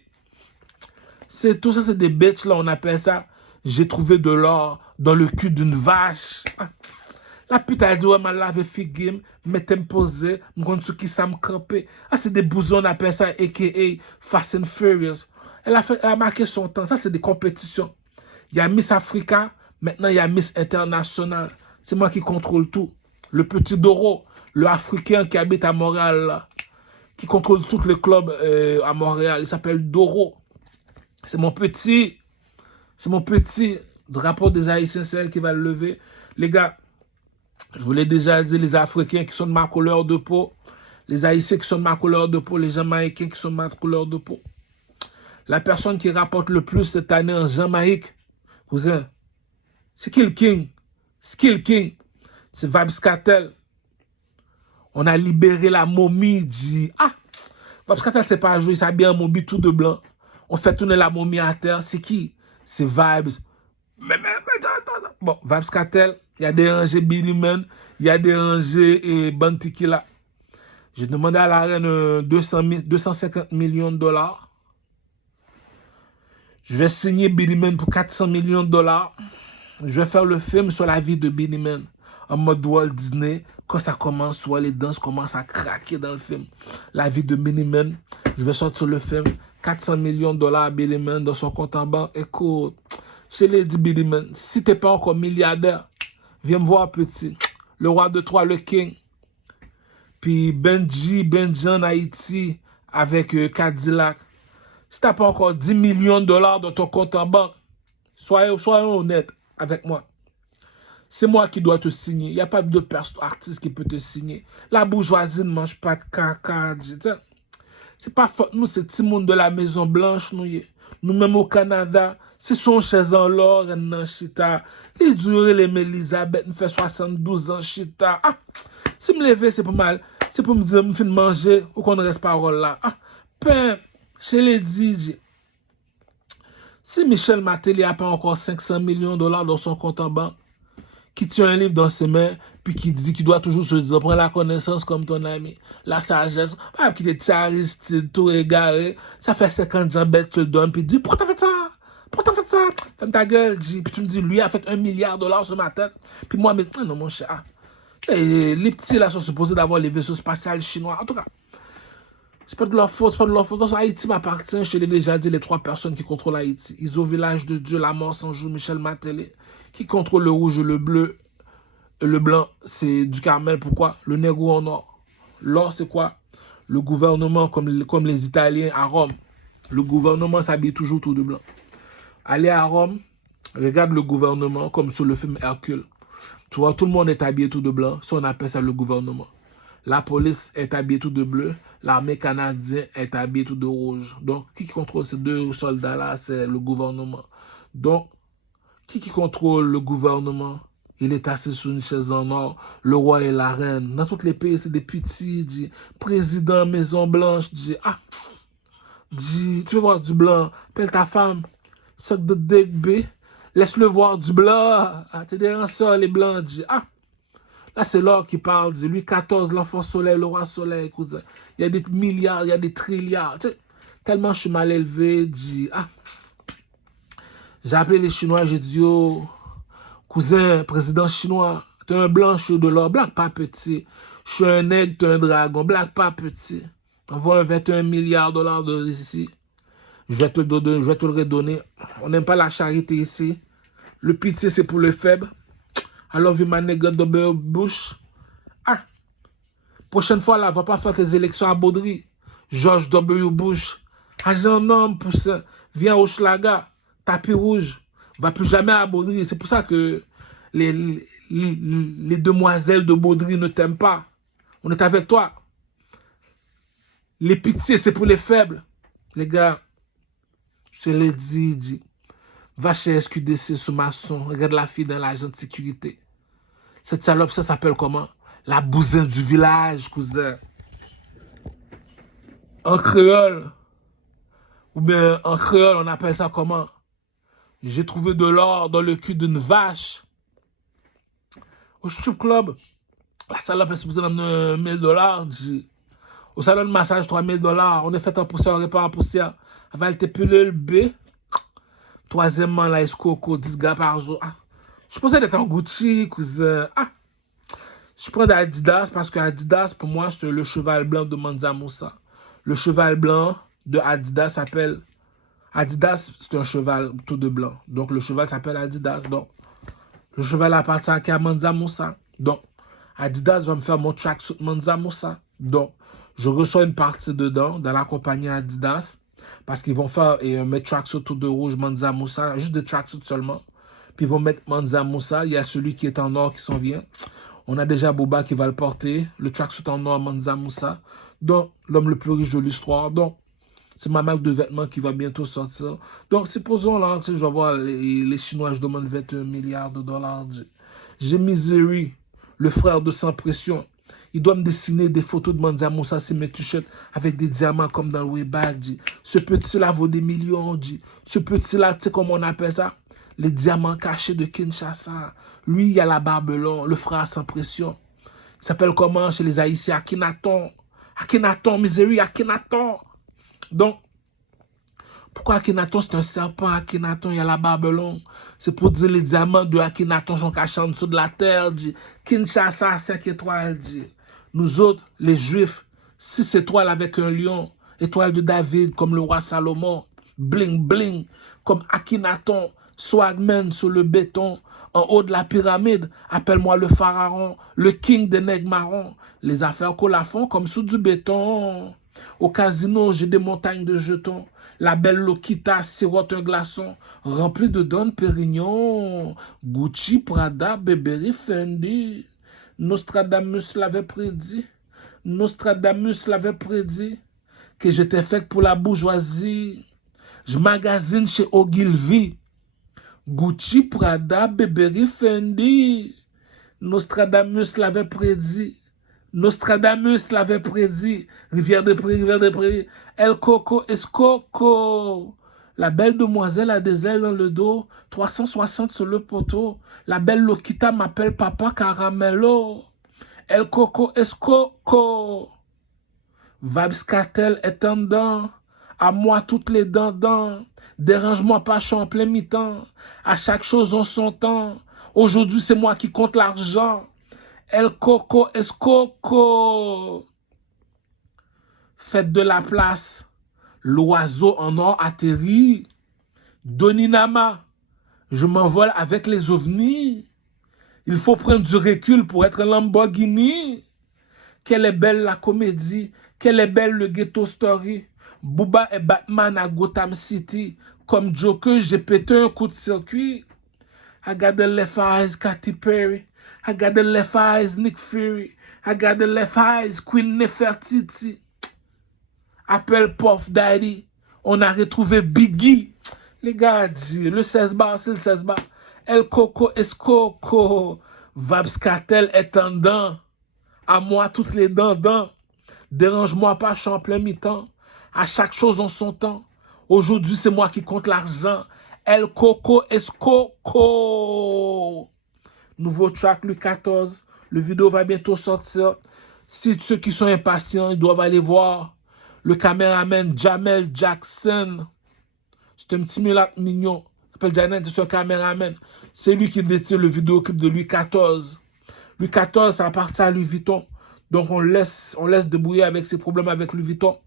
C'est tout ça, c'est des bêtes là, on appelle ça. J'ai trouvé de l'or dans le cul d'une vache. Ah. La pute a dit, ouais, m'a lavé figim, mais t'es me posé, m'gonne sur qui ça me campé. Ah, c'est des bousons, on appelle ça, a.k.a. Fast and Furious. Elle a marqué son temps. Ça, c'est des compétitions. Il y a Miss Africa, maintenant il y a Miss International. C'est moi qui contrôle tout. Le petit Doro, le Africain qui habite à Montréal, là, qui contrôle tous les clubs à Montréal. Il s'appelle Doro. C'est mon petit. C'est mon petit drapeau des Haïtiens, c'est elle qui va le lever. Les gars, je vous l'ai déjà dit, les Africains qui sont de ma couleur de peau, les Haïtiens qui sont de ma couleur de peau, les Jamaïcains qui sont de ma couleur de peau. La personne qui rapporte le plus cette année en Jamaïque, cousin, c'est qui le king? Skill King. C'est Vybz Kartel. On a libéré la momie, dit. Ah! Vybz Kartel, c'est pas jouer, il s'habille en momie tout de blanc. On fait tourner la momie à terre. C'est qui? C'est Vybz. Bon, Vybz Kartel, il y a des rangées Billy Man, il y a des rangées et Bantikila. J'ai demandé à la reine 250 millions de dollars. Je vais signer Billy Man pour 400 millions de dollars. Je vais faire le film sur la vie de Billy Man. En mode Walt Disney. Quand ça commence, soit les danses commencent à craquer dans le film. La vie de Billy Man. Je vais sortir le film. 400 millions de dollars à Billy Man dans son compte en banque. Écoute, je l'ai dit Billy Man, si t'es pas encore milliardaire, viens me voir petit. Le roi de Troyes, le king. Puis Benji en Haïti avec Cadillac. Si t'as pas encore 10 millions de dollars dans ton compte en banque, soyez honnête avec moi. C'est moi qui dois te signer. Il n'y a pas de artiste qui peut te signer. La bourgeoisie ne mange pas de caca. C'est pas faute. Nous, c'est tout le monde de la Maison Blanche. Nous-mêmes au Canada, c'est son chaise en l'or, en chita. Les durées, les Elisabeth, nous fait 72 ans, chita. Ah, si me lever, c'est pas mal. C'est pour me dire, me faire manger ou qu'on ne reste pas là. Ah, pain, chez les DJ. Si Michel Martelly n'a pas encore 500 millions de dollars dans son compte en banque, qui tient un livre dans ses mains, puis qui dit qu'il doit toujours se dire, prends la connaissance comme ton ami, la sagesse, pas qu'il est Aristide, tout égaré, ça fait 50 ans bête, tu le donnes, puis tu dis, pourquoi t'as fait ça? Pourquoi t'as fait ça? Ferme ta gueule, dis. Puis tu me dis, lui a fait 1 milliard de dollars sur ma tête, puis moi, mais non, mon cher. Et les petits là sont supposés d'avoir les vaisseaux spatials chinois, en tout cas. C'est pas de leur faute, c'est pas de leur faute. Dans Haïti m'appartient, je l'ai déjà dit, les 3 personnes qui contrôlent Haïti. Iso Village de Dieu, La Mort sans jour, Michel Martelly, qui contrôle le rouge, le bleu, et le blanc, c'est du Carmel. Pourquoi? Le négro en or. L'or, c'est quoi? Le gouvernement, comme les Italiens à Rome. Le gouvernement s'habille toujours tout de blanc. Allez à Rome, regarde le gouvernement, comme sur le film Hercule. Tu vois, tout le monde est habillé tout de blanc. Ça, on appelle ça le gouvernement. La police est habillée tout de bleu. L'armée canadienne est habillée tout de rouge. Donc, qui contrôle ces 2 soldats-là? C'est le gouvernement. Donc, qui contrôle le gouvernement? Il est assis sur une chaise en or. Le roi et la reine. Dans tous les pays, c'est des petits. Dit, président Maison Blanche. Dit, ah, dit, tu veux voir du blanc? Appelle ta femme. Soc de dégbe. Laisse-le voir du blanc. Ah, t'es des rançons, les blancs. Dit, ah. Là, c'est l'or qui parle. Dit, Louis XIV, l'enfant soleil, le roi soleil, cousin. Il y a des milliards, il y a des trilliards. Tu sais, tellement je suis mal élevé. Dit, ah. J'ai appelé les Chinois, j'ai dit, oh, cousin, président chinois, t'es un blanc, je suis de l'or, black pas petit. Je suis un aigle, t'es un dragon, black pas petit. Envoie un 21 milliards de dollars de ici. Je vais te le redonner. On n'aime pas la charité ici. Le pitié, c'est pour les faibles. Alors, vu ma nègre de Bush. Ah, prochaine fois, là, va pas faire tes élections à Baudry. George W. Bush. Agent homme, poussin. Viens au Schlaga. Tapis rouge. Va plus jamais à Baudry. C'est pour ça que les demoiselles de Baudry ne t'aiment pas. On est avec toi. Les pitiés, c'est pour les faibles. Les gars, je te l'ai dit. Va chez SQDC sous maçon. Regarde la fille dans l'agent de sécurité. Cette salope, ça s'appelle comment? La bousin du village, cousin. En créole. Ou bien en créole, on appelle ça comment? J'ai trouvé de l'or dans le cul d'une vache. Au strip club, la salope est supposée d'amener $1000. Au salon de massage, $3000. On est fait en poussière, on répare en poussière. Avec tes pilules B. Troisièmement, la escroco, 10 gars par jour. Ah. Je pensais d'être en Gucci, cousin. Ah. Je prends d'Adidas parce que Adidas, pour moi, c'est le cheval blanc de Mansa Moussa. Le cheval blanc de Adidas s'appelle... Adidas, c'est un cheval tout de blanc. Donc, le cheval s'appelle Adidas. Donc, le cheval appartient à Mansa Moussa. Donc, Adidas va me faire mon tracksuit Mansa Moussa. Donc, je reçois une partie dedans, dans la compagnie Adidas. Parce qu'ils vont faire mes tracksuits tout de rouge Mansa Moussa. Juste des tracksuits seulement. Puis ils vont mettre Mansa Moussa. Il y a celui qui est en or qui s'en vient. On a déjà Boba qui va le porter. Le tracksuit en or Mansa Moussa. Donc, l'homme le plus riche de l'histoire. Donc, c'est ma marque de vêtements qui va bientôt sortir. Donc, supposons là, tu sais, je vais voir les Chinois, je demande 21 milliards de dollars. J'ai Misery, le frère de Sans Pression. Il doit me dessiner des photos de Mansa Moussa, c'est mes t-shirts avec des diamants comme dans le Weback. Ce petit-là vaut des millions. Ce petit-là, tu sais comment on appelle ça? Les diamants cachés de Kinshasa. Lui, il a la barbe longue, le frère Sans Pression. Il s'appelle comment chez les Haïtiens? Akhenaton. Akhenaton, Misery, Akhenaton. Donc, pourquoi Akhenaton, c'est un serpent? Akhenaton, il a la barbe longue. C'est pour dire les diamants de Akhenaton sont cachés en dessous de la terre. Kinshasa, 5 étoiles. Nous autres, les Juifs, 6 étoiles avec un lion. Étoile de David, comme le roi Salomon. Bling, bling, comme Akhenaton. Swagman sur le béton. En haut de la pyramide, appelle-moi le pharaon, le king des nègres marrons. Les affaires qu'on la font comme sous du béton. Au casino, j'ai des montagnes de jetons. La belle Lokita sirote un glaçon rempli de Don Pérignon. Gucci, Prada, Burberry, Fendi. Nostradamus l'avait prédit. Nostradamus l'avait prédit que j'étais faite pour la bourgeoisie. Je magasine chez Ogilvy. Gucci, Prada, Burberry, Fendi. Nostradamus l'avait prédit. Nostradamus l'avait prédit. Rivière de Prairie, Rivière de Prairie. El Coco Escoco. La belle demoiselle a des ailes dans le dos. 360 sur le poteau. La belle Lokita m'appelle Papa Caramello. El Coco Escoco. Vibes Cartel est en dedans. À moi toutes les dents. Dérange-moi pas, je suis en plein mi-temps. À chaque chose en son temps. Aujourd'hui, c'est moi qui compte l'argent. El Coco Escoco. Faites de la place. L'oiseau en or atterrit. Doninama. Je m'envole avec les ovnis. Il faut prendre du recul pour être Lamborghini. Quelle est belle la comédie. Quelle est belle le ghetto story. Booba et Batman à Gotham City. Comme Joker, j'ai pété un coup de circuit. I got the left eyes, Katy Perry. I got the left eyes, Nick Fury. I got the left eyes, Queen Nefertiti. Appelle Puff Daddy. On a retrouvé Biggie. Les gars, le 16 bar, c'est le 16 bar. El Coco Escoco. Vibes Cartel est en dedans. À moi, toutes les dents. Dérange-moi pas, je suis en plein mi-temps. À chaque chose en son temps. Aujourd'hui, c'est moi qui compte l'argent. El Coco Escoco. Nouveau track, Louis XIV. Le vidéo va bientôt sortir. Si ceux qui sont impatients, ils doivent aller voir le caméraman Jamel Jackson. C'est un petit mulâtre mignon. Il s'appelle Janet, c'est un caméraman. C'est lui qui détient le vidéoclip de Louis XIV. Louis XIV, ça appartient à Louis Vuitton. Donc on laisse débrouiller avec ses problèmes avec Louis Vuitton.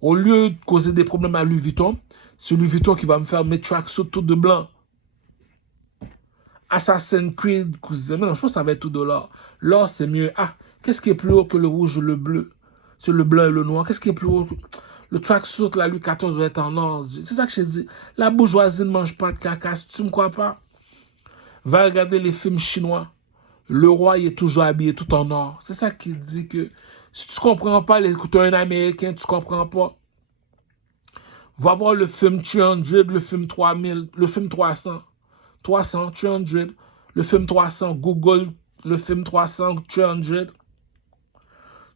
Au lieu de causer des problèmes à Louis Vuitton, c'est Louis Vuitton qui va me faire mes tracks tout de blanc. Assassin's Creed, cousin. Mais non, je pense que ça va être tout de l'or. L'or, c'est mieux. Ah, qu'est-ce qui est plus haut que le rouge ou le bleu? C'est le blanc et le noir. Qu'est-ce qui est plus haut? Le tracksuit, la Louis XIV doit être en or. C'est ça que je dis. La bourgeoisie ne mange pas de caca. Si tu me crois pas, va regarder les films chinois. Le roi, il est toujours habillé tout en or. C'est ça qui dit que si tu comprends pas, écoute un Américain, tu comprends pas. Va voir le film 300, le film 3000, le film 300. 300, 300, le film 300. Google le film 300, 300.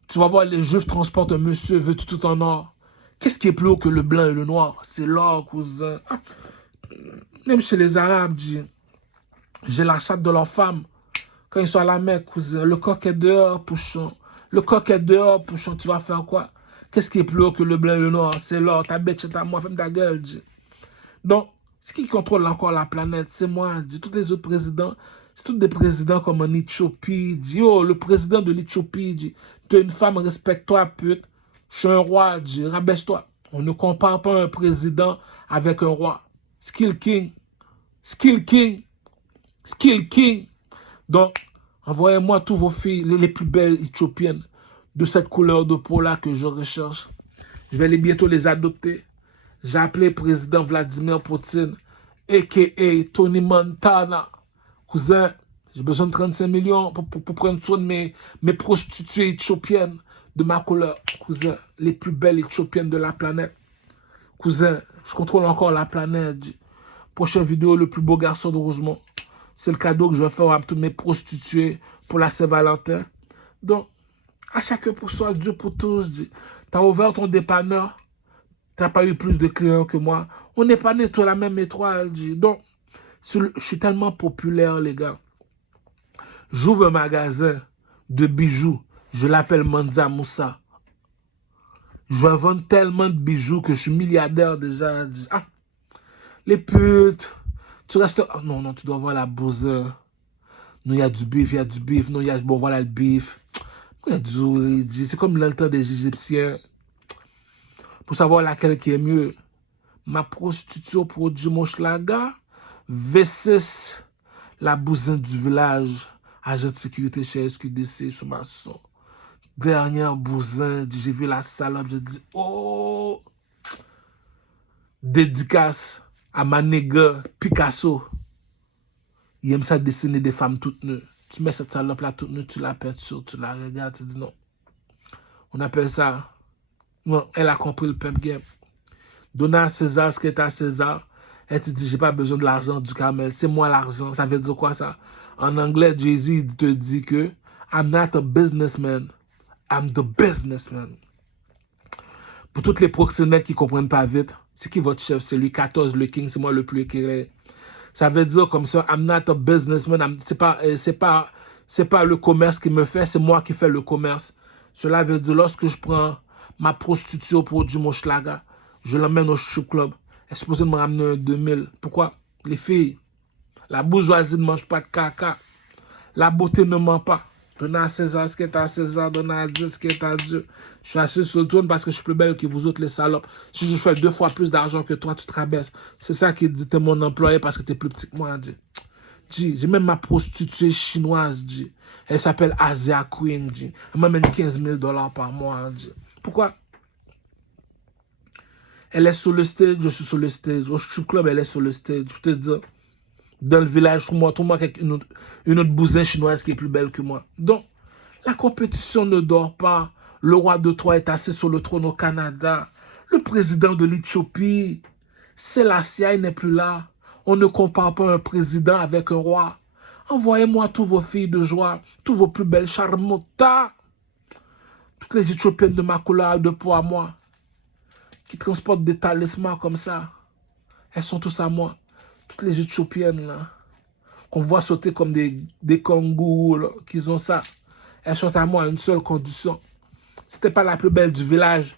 Tu vas voir les Juifs transportent un monsieur vêtu tout en or. Qu'est-ce qui est plus haut que le blanc et le noir? C'est l'or, cousin. Ah, même chez les Arabes, j'ai la chatte de leur femme. Quand ils sont à la Mecque, cousin, le coq est dehors, pouchon. Le coq est dehors, pouchon, tu vas faire quoi? Qu'est-ce qui est plus haut que le blanc et le noir? C'est l'or, ta bête, c'est à moi, ferme ta gueule, Donc, ce qui contrôle encore la planète, c'est moi, tous les autres présidents, c'est tous des présidents comme en Éthiopie, oh, le président de l'Éthiopie, tu es une femme, respecte-toi, pute. Je suis un roi, rabaisse-toi. On ne compare pas un président avec un roi. Skill King. Skill King. Skill King. Donc, envoyez-moi tous vos filles, les plus belles éthiopiennes, de cette couleur de peau-là que je recherche. Je vais bientôt les adopter. J'ai appelé le président Vladimir Poutine, a.k.a. Tony Montana. Cousin, j'ai besoin de 35 millions pour prendre soin de mes prostituées éthiopiennes de ma couleur. Cousin, les plus belles éthiopiennes de la planète. Cousin, je contrôle encore la planète. Prochaine vidéo, le plus beau garçon de Rosemont. C'est le cadeau que je vais faire à toutes mes prostituées pour la Saint-Valentin. Donc, à chacun pour soi, Dieu pour tous. Tu as ouvert ton dépanneur. Tu n'as pas eu plus de clients que moi. On n'est pas né tous la même étoile. Donc, je suis tellement populaire, les gars. J'ouvre un magasin de bijoux. Je l'appelle Manza Moussa. Je vais vendre tellement de bijoux que je suis milliardaire déjà. Ah, les putes. Tu restes... Oh, non, non, tu dois voir la bouse. Non, il y a du bif, il y a du bif. Non, il y a... Bon, voilà le bif. Il y a du... C'est comme l'altar des Égyptiens. Pour savoir laquelle qui est mieux. Ma prostitution produit mon schlaga versus la bousine du village. Agent de sécurité chez SQDC, sur ma son. Dernière bousine, j'ai vu la salope, j'ai dit, oh! Dédicace à ma nègre Picasso. Il aime ça dessiner des femmes toutes nues. Tu mets cette salope-là toute nue, tu la peintures, tu la regardes, tu dis non. On appelle ça... Non, elle a compris le pimp game. Donner à César ce qui est à César. Elle te dit, j'ai pas besoin de l'argent du camel, c'est moi l'argent. Ça veut dire quoi ça? En anglais, Jay-Z te dit que I'm not a businessman, I'm the businessman. Pour toutes les proxénètes qui comprennent pas vite, c'est qui votre chef? C'est Louis XIV, le king, c'est moi le plus éclairé. Ça veut dire comme ça, I'm not a businessman, c'est pas le commerce qui me fait, c'est moi qui fais le commerce. Cela veut dire lorsque je prends ma prostituée au produit mon schlaga, je l'emmène au strip club. Elle est supposée me ramener un 2000. Pourquoi? Les filles, la bourgeoisie ne mange pas de caca. La beauté ne ment pas. Donnez à César ce qui est à César, donnez à Dieu ce qui est à Dieu. Je suis assis sur le trône parce que je suis plus belle que vous autres les salopes. Si je fais 2 fois plus d'argent que toi, tu te rabaisses. C'est ça qui dit, t'es mon employé parce que t'es plus petit que moi, j'ai même ma prostituée chinoise, Elle s'appelle Asia Queen, Elle m'amène 15 000 $ par mois, Pourquoi? Elle est sur le stage, je suis sur le stage. Au strip club, elle est sur le stage. Je te dis, dans le village, trouve-moi une autre bousine chinoise qui est plus belle que moi. Donc, la compétition ne dort pas. Le roi de Troie est assis sur le trône au Canada. Le président de l'Éthiopie, Selassie, n'est plus là. On ne compare pas un président avec un roi. Envoyez-moi tous vos filles de joie, tous vos plus belles charmotas. Toutes les Éthiopiennes de ma couleur de peau à moi, qui transportent des talismans comme ça. Elles sont tous à moi. Toutes les Éthiopiennes, là, qu'on voit sauter comme des kangourous, là, qui ont ça. Elles sont à moi à une seule condition. C'était pas la plus belle du village,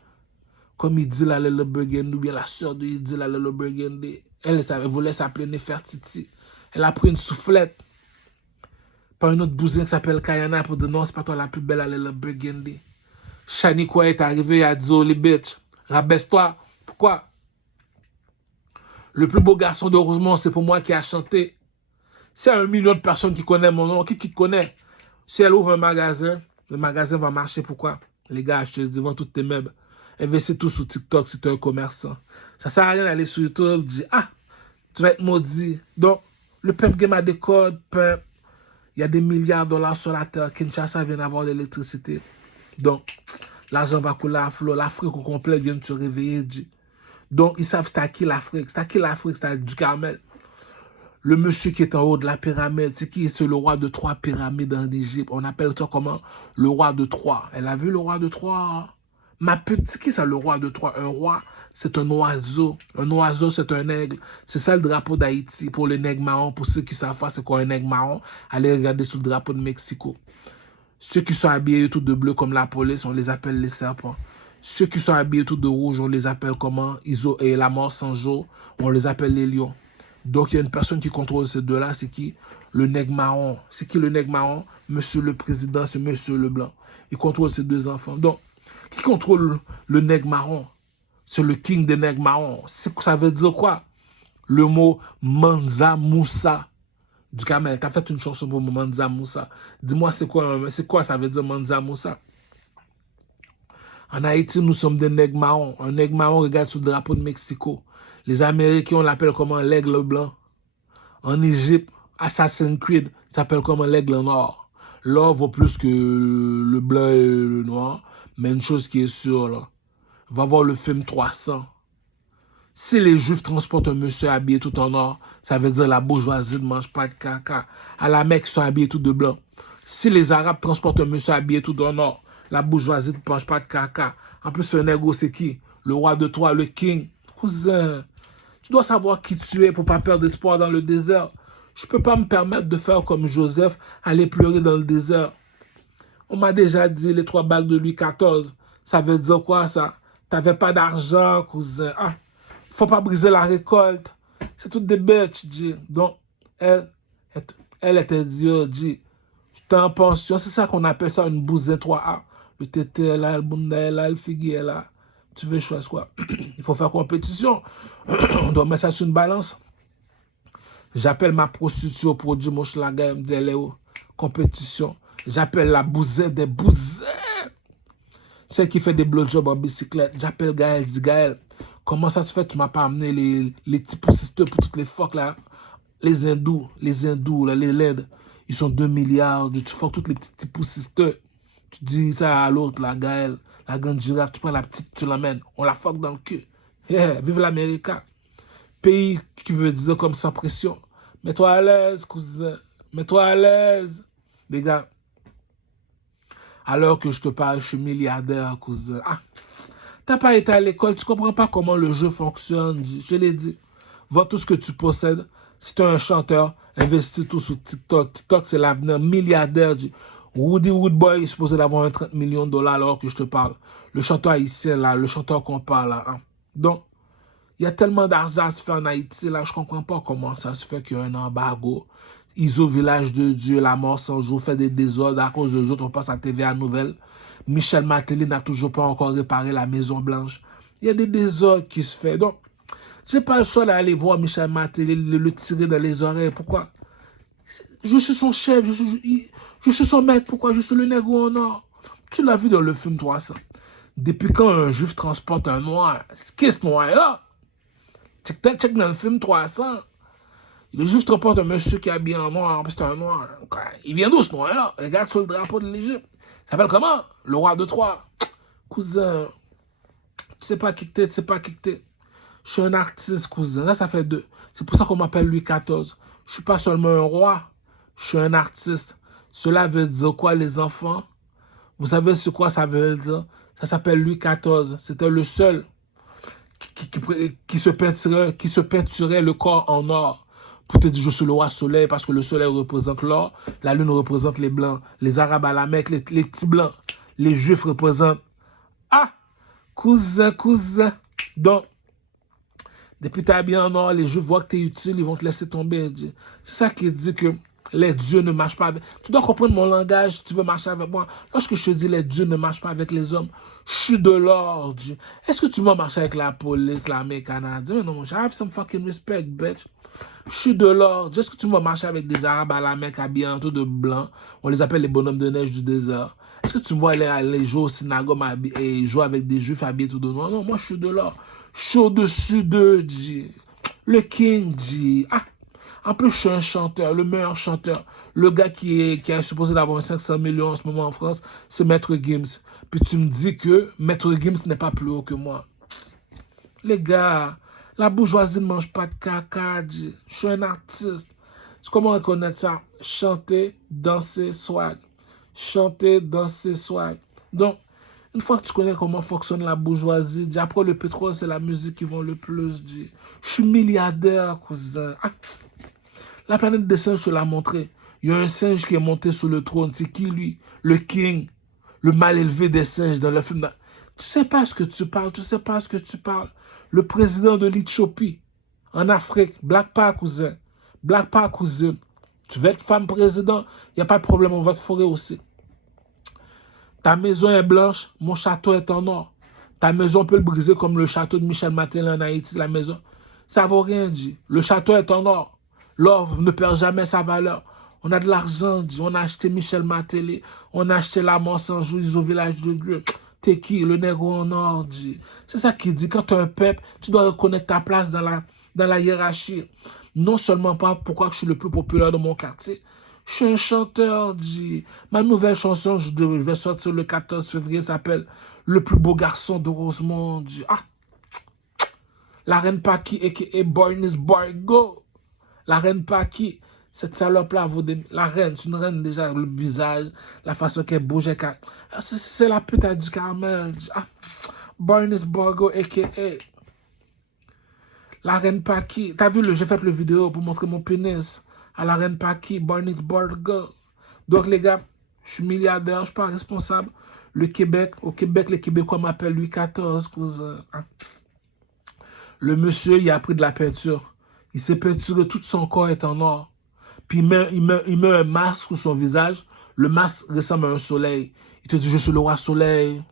comme il dit la Lele Burgundy, ou bien la sœur de il dit la Lele Burgundy. Elle voulait s'appeler Nefertiti. Elle a pris une soufflette par une autre bousine qui s'appelle Kayana pour dire non, c'est pas toi la plus belle la Lele Burgundy. Shani quoi est arrivé, elle a dit, oh les bitch, rabaisse-toi. Pourquoi? Le plus beau garçon de Rosemont, c'est pour moi qui a chanté. C'est 1 million de personnes qui connaissent mon nom. Qui te connaît? Si elle ouvre un magasin, le magasin va marcher. Pourquoi? Les gars, je te dis, vends tous tes meubles. Investis tout sur TikTok si tu es un commerçant. Ça sert à rien d'aller sur YouTube, dire, ah, tu vas être maudit. Donc, le peuple game a des codes, peuple. Il y a des milliards de dollars sur la terre. Kinshasa vient d'avoir de l'électricité. Donc, l'argent va couler à flot. L'Afrique au complet vient de se réveiller. Dit. Donc, ils savent c'est à qui l'Afrique. C'est à qui l'Afrique, c'est à du Carmel. Le monsieur qui est en haut de la pyramide, c'est qui? C'est le roi de 3 pyramides en Égypte. On appelle ça comment? Le roi de 3. Elle a vu le roi de 3? Ma pute, c'est qui ça, le roi de 3? Un roi, c'est un oiseau. Un oiseau, c'est un aigle. C'est ça le drapeau d'Haïti pour les nègres marrons. Pour ceux qui savent pas c'est quoi un nègre marron, allez regarder sous le drapeau de Mexico. Ceux qui sont habillés tout de bleu comme la police, on les appelle les serpents. Ceux qui sont habillés tout de rouge, on les appelle comment? Iso et la mort sans jour, on les appelle les lions. Donc, il y a une personne qui contrôle ces deux-là, c'est qui? Le nègre marron. C'est qui le nègre marron? Monsieur le président, c'est monsieur le blanc. Il contrôle ces deux enfants. Donc, qui contrôle le nègre marron? C'est le king des nègres marrons. Ça veut dire quoi? Le mot Mansa Moussa du Kamel. Tu as fait une chanson pour Mansa Moussa. Dis-moi, c'est quoi ça veut dire Mansa Moussa? En Haïti, nous sommes des nègres marrons. Un nègre marron regarde sous le drapeau de Mexico. Les Américains, on l'appelle comment? L'aigle blanc. En Égypte, Assassin's Creed s'appelle comment? L'aigle noir. L'or vaut plus que le blanc et le noir. Mais une chose qui est sûre, là, va voir le film 300. Si les Juifs transportent un monsieur habillé tout en or, ça veut dire la bourgeoisie ne mange pas de caca. À la Mecque, ils sont habillés tout de blanc. Si les Arabes transportent un monsieur habillé tout en or, la bourgeoisie ne mange pas de caca. En plus, le nègre, c'est qui? Le roi de Troie, le king. Cousin, tu dois savoir qui tu es pour ne pas perdre espoir dans le désert. Je ne peux pas me permettre de faire comme Joseph, aller pleurer dans le désert. On m'a déjà dit les 3 bagues de Louis XIV. Ça veut dire quoi ça? T'avais pas d'argent, cousin. Ah, faut pas briser la récolte. C'est toutes des bêtes, tu dis. Donc, elle était dit, j'étais en pension. C'est ça qu'on appelle ça une bousine 3A. Le tété est là, le bunda est là, le figuier est là. Tu veux choisir quoi? Il faut faire compétition. On doit mettre ça sur une balance. J'appelle ma prostituée au produit, mon schlager, elle me dit, elle est où? Compétition. J'appelle la bousette des bousets. Celle qui fait des blowjobs en bicyclette. J'appelle Gaël, je dis Gaël, comment ça se fait que tu m'as pas amené les petits poussisteurs pour toutes les fuck là? Les hindous là, les LED, ils sont 2 milliards. Tu fuck toutes les petits poussisteurs. Tu dis ça à l'autre, la Gaël, la grande girafe, tu prends la petite, tu l'amènes. On la fuck dans le cul. Yeah, vive l'Amérique. Pays qui veut dire comme sans pression. Mets-toi à l'aise, cousin. Mets-toi à l'aise. Les gars, alors que je te parle, je suis milliardaire, cousin. Ah, t'as pas été à l'école, tu comprends pas comment le jeu fonctionne. Je l'ai dit. Vois tout ce que tu possèdes. Si tu es un chanteur, investis tout sur TikTok. TikTok, c'est l'avenir milliardaire. Woody Woodboy est supposé d'avoir 30 millions de dollars alors que je te parle. Le chanteur haïtien, là, le chanteur qu'on parle, là. Hein. Donc, il y a tellement d'argent à se faire en Haïti, là, je comprends pas comment ça se fait qu'il y a un embargo. Iso, village de Dieu, la mort sans jour, fait des désordres à cause des autres, on passe à TVA Nouvelle. Michel Martelly n'a toujours pas encore réparé la Maison Blanche. Il y a des désordres qui se font. Donc, j'ai pas le choix d'aller voir Michel Martelly, le tirer dans les oreilles. Pourquoi? Je suis son chef, je suis son maître. Pourquoi? Je suis le négro en or. Tu l'as vu dans le film 300. Depuis quand un juif transporte un noir? Qui est ce noir-là? Check dans le film 300. Le juif transporte un monsieur qui est habillé en noir, c'est un noir. Il vient d'où ce noir-là? Regarde sur le drapeau de l'Égypte. Il s'appelle comment? Le roi de Troie. Cousin, tu sais pas qui t'es, tu sais pas qui t'es. Je suis un artiste, cousin. Là, ça fait 2. C'est pour ça qu'on m'appelle Louis XIV. Je suis pas seulement un roi, je suis un artiste. Cela veut dire quoi, les enfants? Vous savez ce quoi ça veut dire? Ça s'appelle Louis XIV. C'était le seul qui se peinturait le corps en or. Pour te dire, je suis le roi soleil parce que le soleil représente l'or, la lune représente les blancs, les arabes à la Mecque, les petits blancs, les juifs représentent... Ah! Cousin. Donc, depuis que tu es habillé en or, les juifs voient que tu es utile, ils vont te laisser tomber. C'est ça qui dit que les dieux ne marchent pas avec... Tu dois comprendre mon langage si tu veux marcher avec moi. Lorsque je te dis les dieux ne marchent pas avec les hommes, je suis de l'ordre. Est-ce que tu m'as marché avec la police, l'armée canadienne? Mais non, mon cher, have some fucking respect, bitch. Je suis de l'ordre. Est-ce que tu me vois marcher avec des Arabes à la Mecque habillés en tout de blanc? On les appelle les bonhommes de neige du désert. Est-ce que tu me vois aller jouer au synagogue et jouer avec des juifs habillés tout de noir? Non, moi je suis de l'ordre. Je suis au-dessus d'eux, dit. Le King dit. Ah! En plus, je suis un chanteur, le meilleur chanteur. Le gars qui est supposé d'avoir 500 millions en ce moment en France, c'est Maître Gims. Puis tu me dis que Maître Gims n'est pas plus haut que moi. Les gars, la bourgeoisie ne mange pas de caca. Je suis un artiste. Comment reconnaître ça? Chanter, danser, swag. Chanter, danser, swag. Donc, une fois que tu connais comment fonctionne la bourgeoisie, après le pétrole, c'est la musique qui vend le plus. Je suis milliardaire, cousin. Ah. La planète des singes, je te l'ai montré. Il y a un singe qui est monté sur le trône. C'est qui, lui? Le king. Le mal élevé des singes dans le film. Tu sais pas ce que tu parles. Tu sais pas ce que tu parles. Le président de l'Éthiopie, en Afrique. Black Power, cousin. Black Power, cousin. Tu veux être femme président? Il n'y a pas de problème. On va te fourrer aussi. Ta maison est blanche. Mon château est en or. Ta maison peut le briser comme le château de Michel Martelly en Haïti. La maison. Ça vaut rien, dit. Le château est en or. L'or ne perd jamais sa valeur. On a de l'argent, dit. On a acheté Michel Martelly. On a acheté la mort sans jouir au village de Dieu. T'es qui? Le négro en or, dit. C'est ça qui dit. Quand tu es un peuple, tu dois reconnaître ta place dans la hiérarchie. Non seulement pas pourquoi je suis le plus populaire de mon quartier. Je suis un chanteur, dit. Ma nouvelle chanson, je vais sortir le 14 février, s'appelle Le plus beau garçon de Rosemont, dit. Ah! La reine Paki, a.k.a. Bornis Bargo. La reine Paki, cette salope-là, la reine, c'est une reine déjà, le visage, la façon qu'elle bouge. C'est la pute du Carmel. Ah, Barnes Borgo, a.k.a. La reine Paki. T'as vu, j'ai fait le vidéo pour montrer mon pénis à la reine Paki, Barnes Borgo. Donc, les gars, je suis milliardaire, je suis pas responsable. Au Québec, les Québécois m'appellent Louis XIV, cousin. Le monsieur, il a pris de la peinture. Il s'est peinturé, tout son corps est en or. Puis il met un masque sur son visage. Le masque ressemble à un soleil. Il te dit, je suis le roi soleil.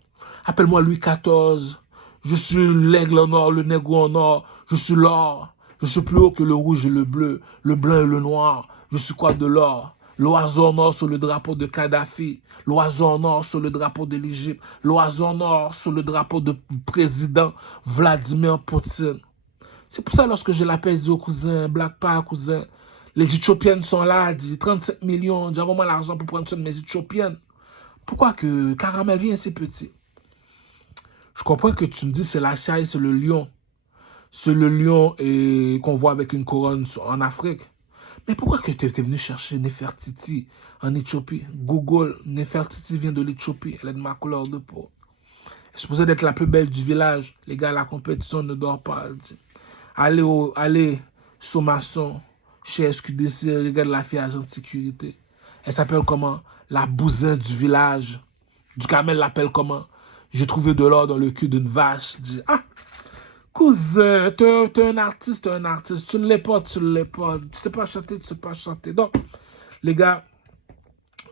Appelle-moi Louis XIV. Je suis l'aigle en or, le négro en or. Je suis l'or. Je suis plus haut que le rouge et le blanc et le noir. Je suis quoi de l'or? L'oiseau en or sur le drapeau de Kadhafi. L'oiseau en or sur le drapeau de l'Égypte. L'oiseau en or sur le drapeau du président Vladimir Poutine. C'est pour ça, lorsque je l'appelle, je dis au cousin, Black Power, cousin, les Éthiopiennes sont là, dit 35 millions, j'ai vraiment l'argent pour prendre soin de mes Éthiopiennes. Pourquoi que Caramel vient si petit? Je comprends que tu me dis c'est la chaille, c'est le lion. C'est le lion qu'on voit avec une couronne en Afrique. Mais pourquoi que tu es venu chercher Nefertiti en Éthiopie? Google, Nefertiti vient de l'Éthiopie, elle est de ma couleur de peau. Elle est supposée d'être la plus belle du village. Les gars, la compétition ne dort pas. Allez sur Maçon, chez SQDC, regarde la fille agent de sécurité. Elle s'appelle comment? La bousin du village. Du Camel l'appelle comment? J'ai trouvé de l'or dans le cul d'une vache. Ah, cousin, t'es un artiste, Tu ne l'es pas, tu ne l'es pas. Tu sais pas chanter, tu sais pas chanter. Donc, les gars,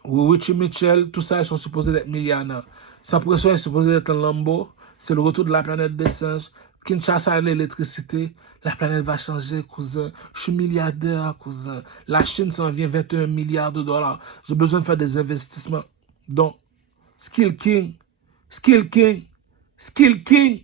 Richie Mitchell, tout ça, ils sont supposés d'être millionnaires. Sans pression, ils sont supposés d'être un Lambo. C'est le retour de la planète des singes. Kinshasa a l'électricité. La planète va changer, cousin. Je suis milliardaire, cousin. La Chine s'en vient 21 milliards de dollars. J'ai besoin de faire des investissements. Donc, Skill King. Skill King. Skill King.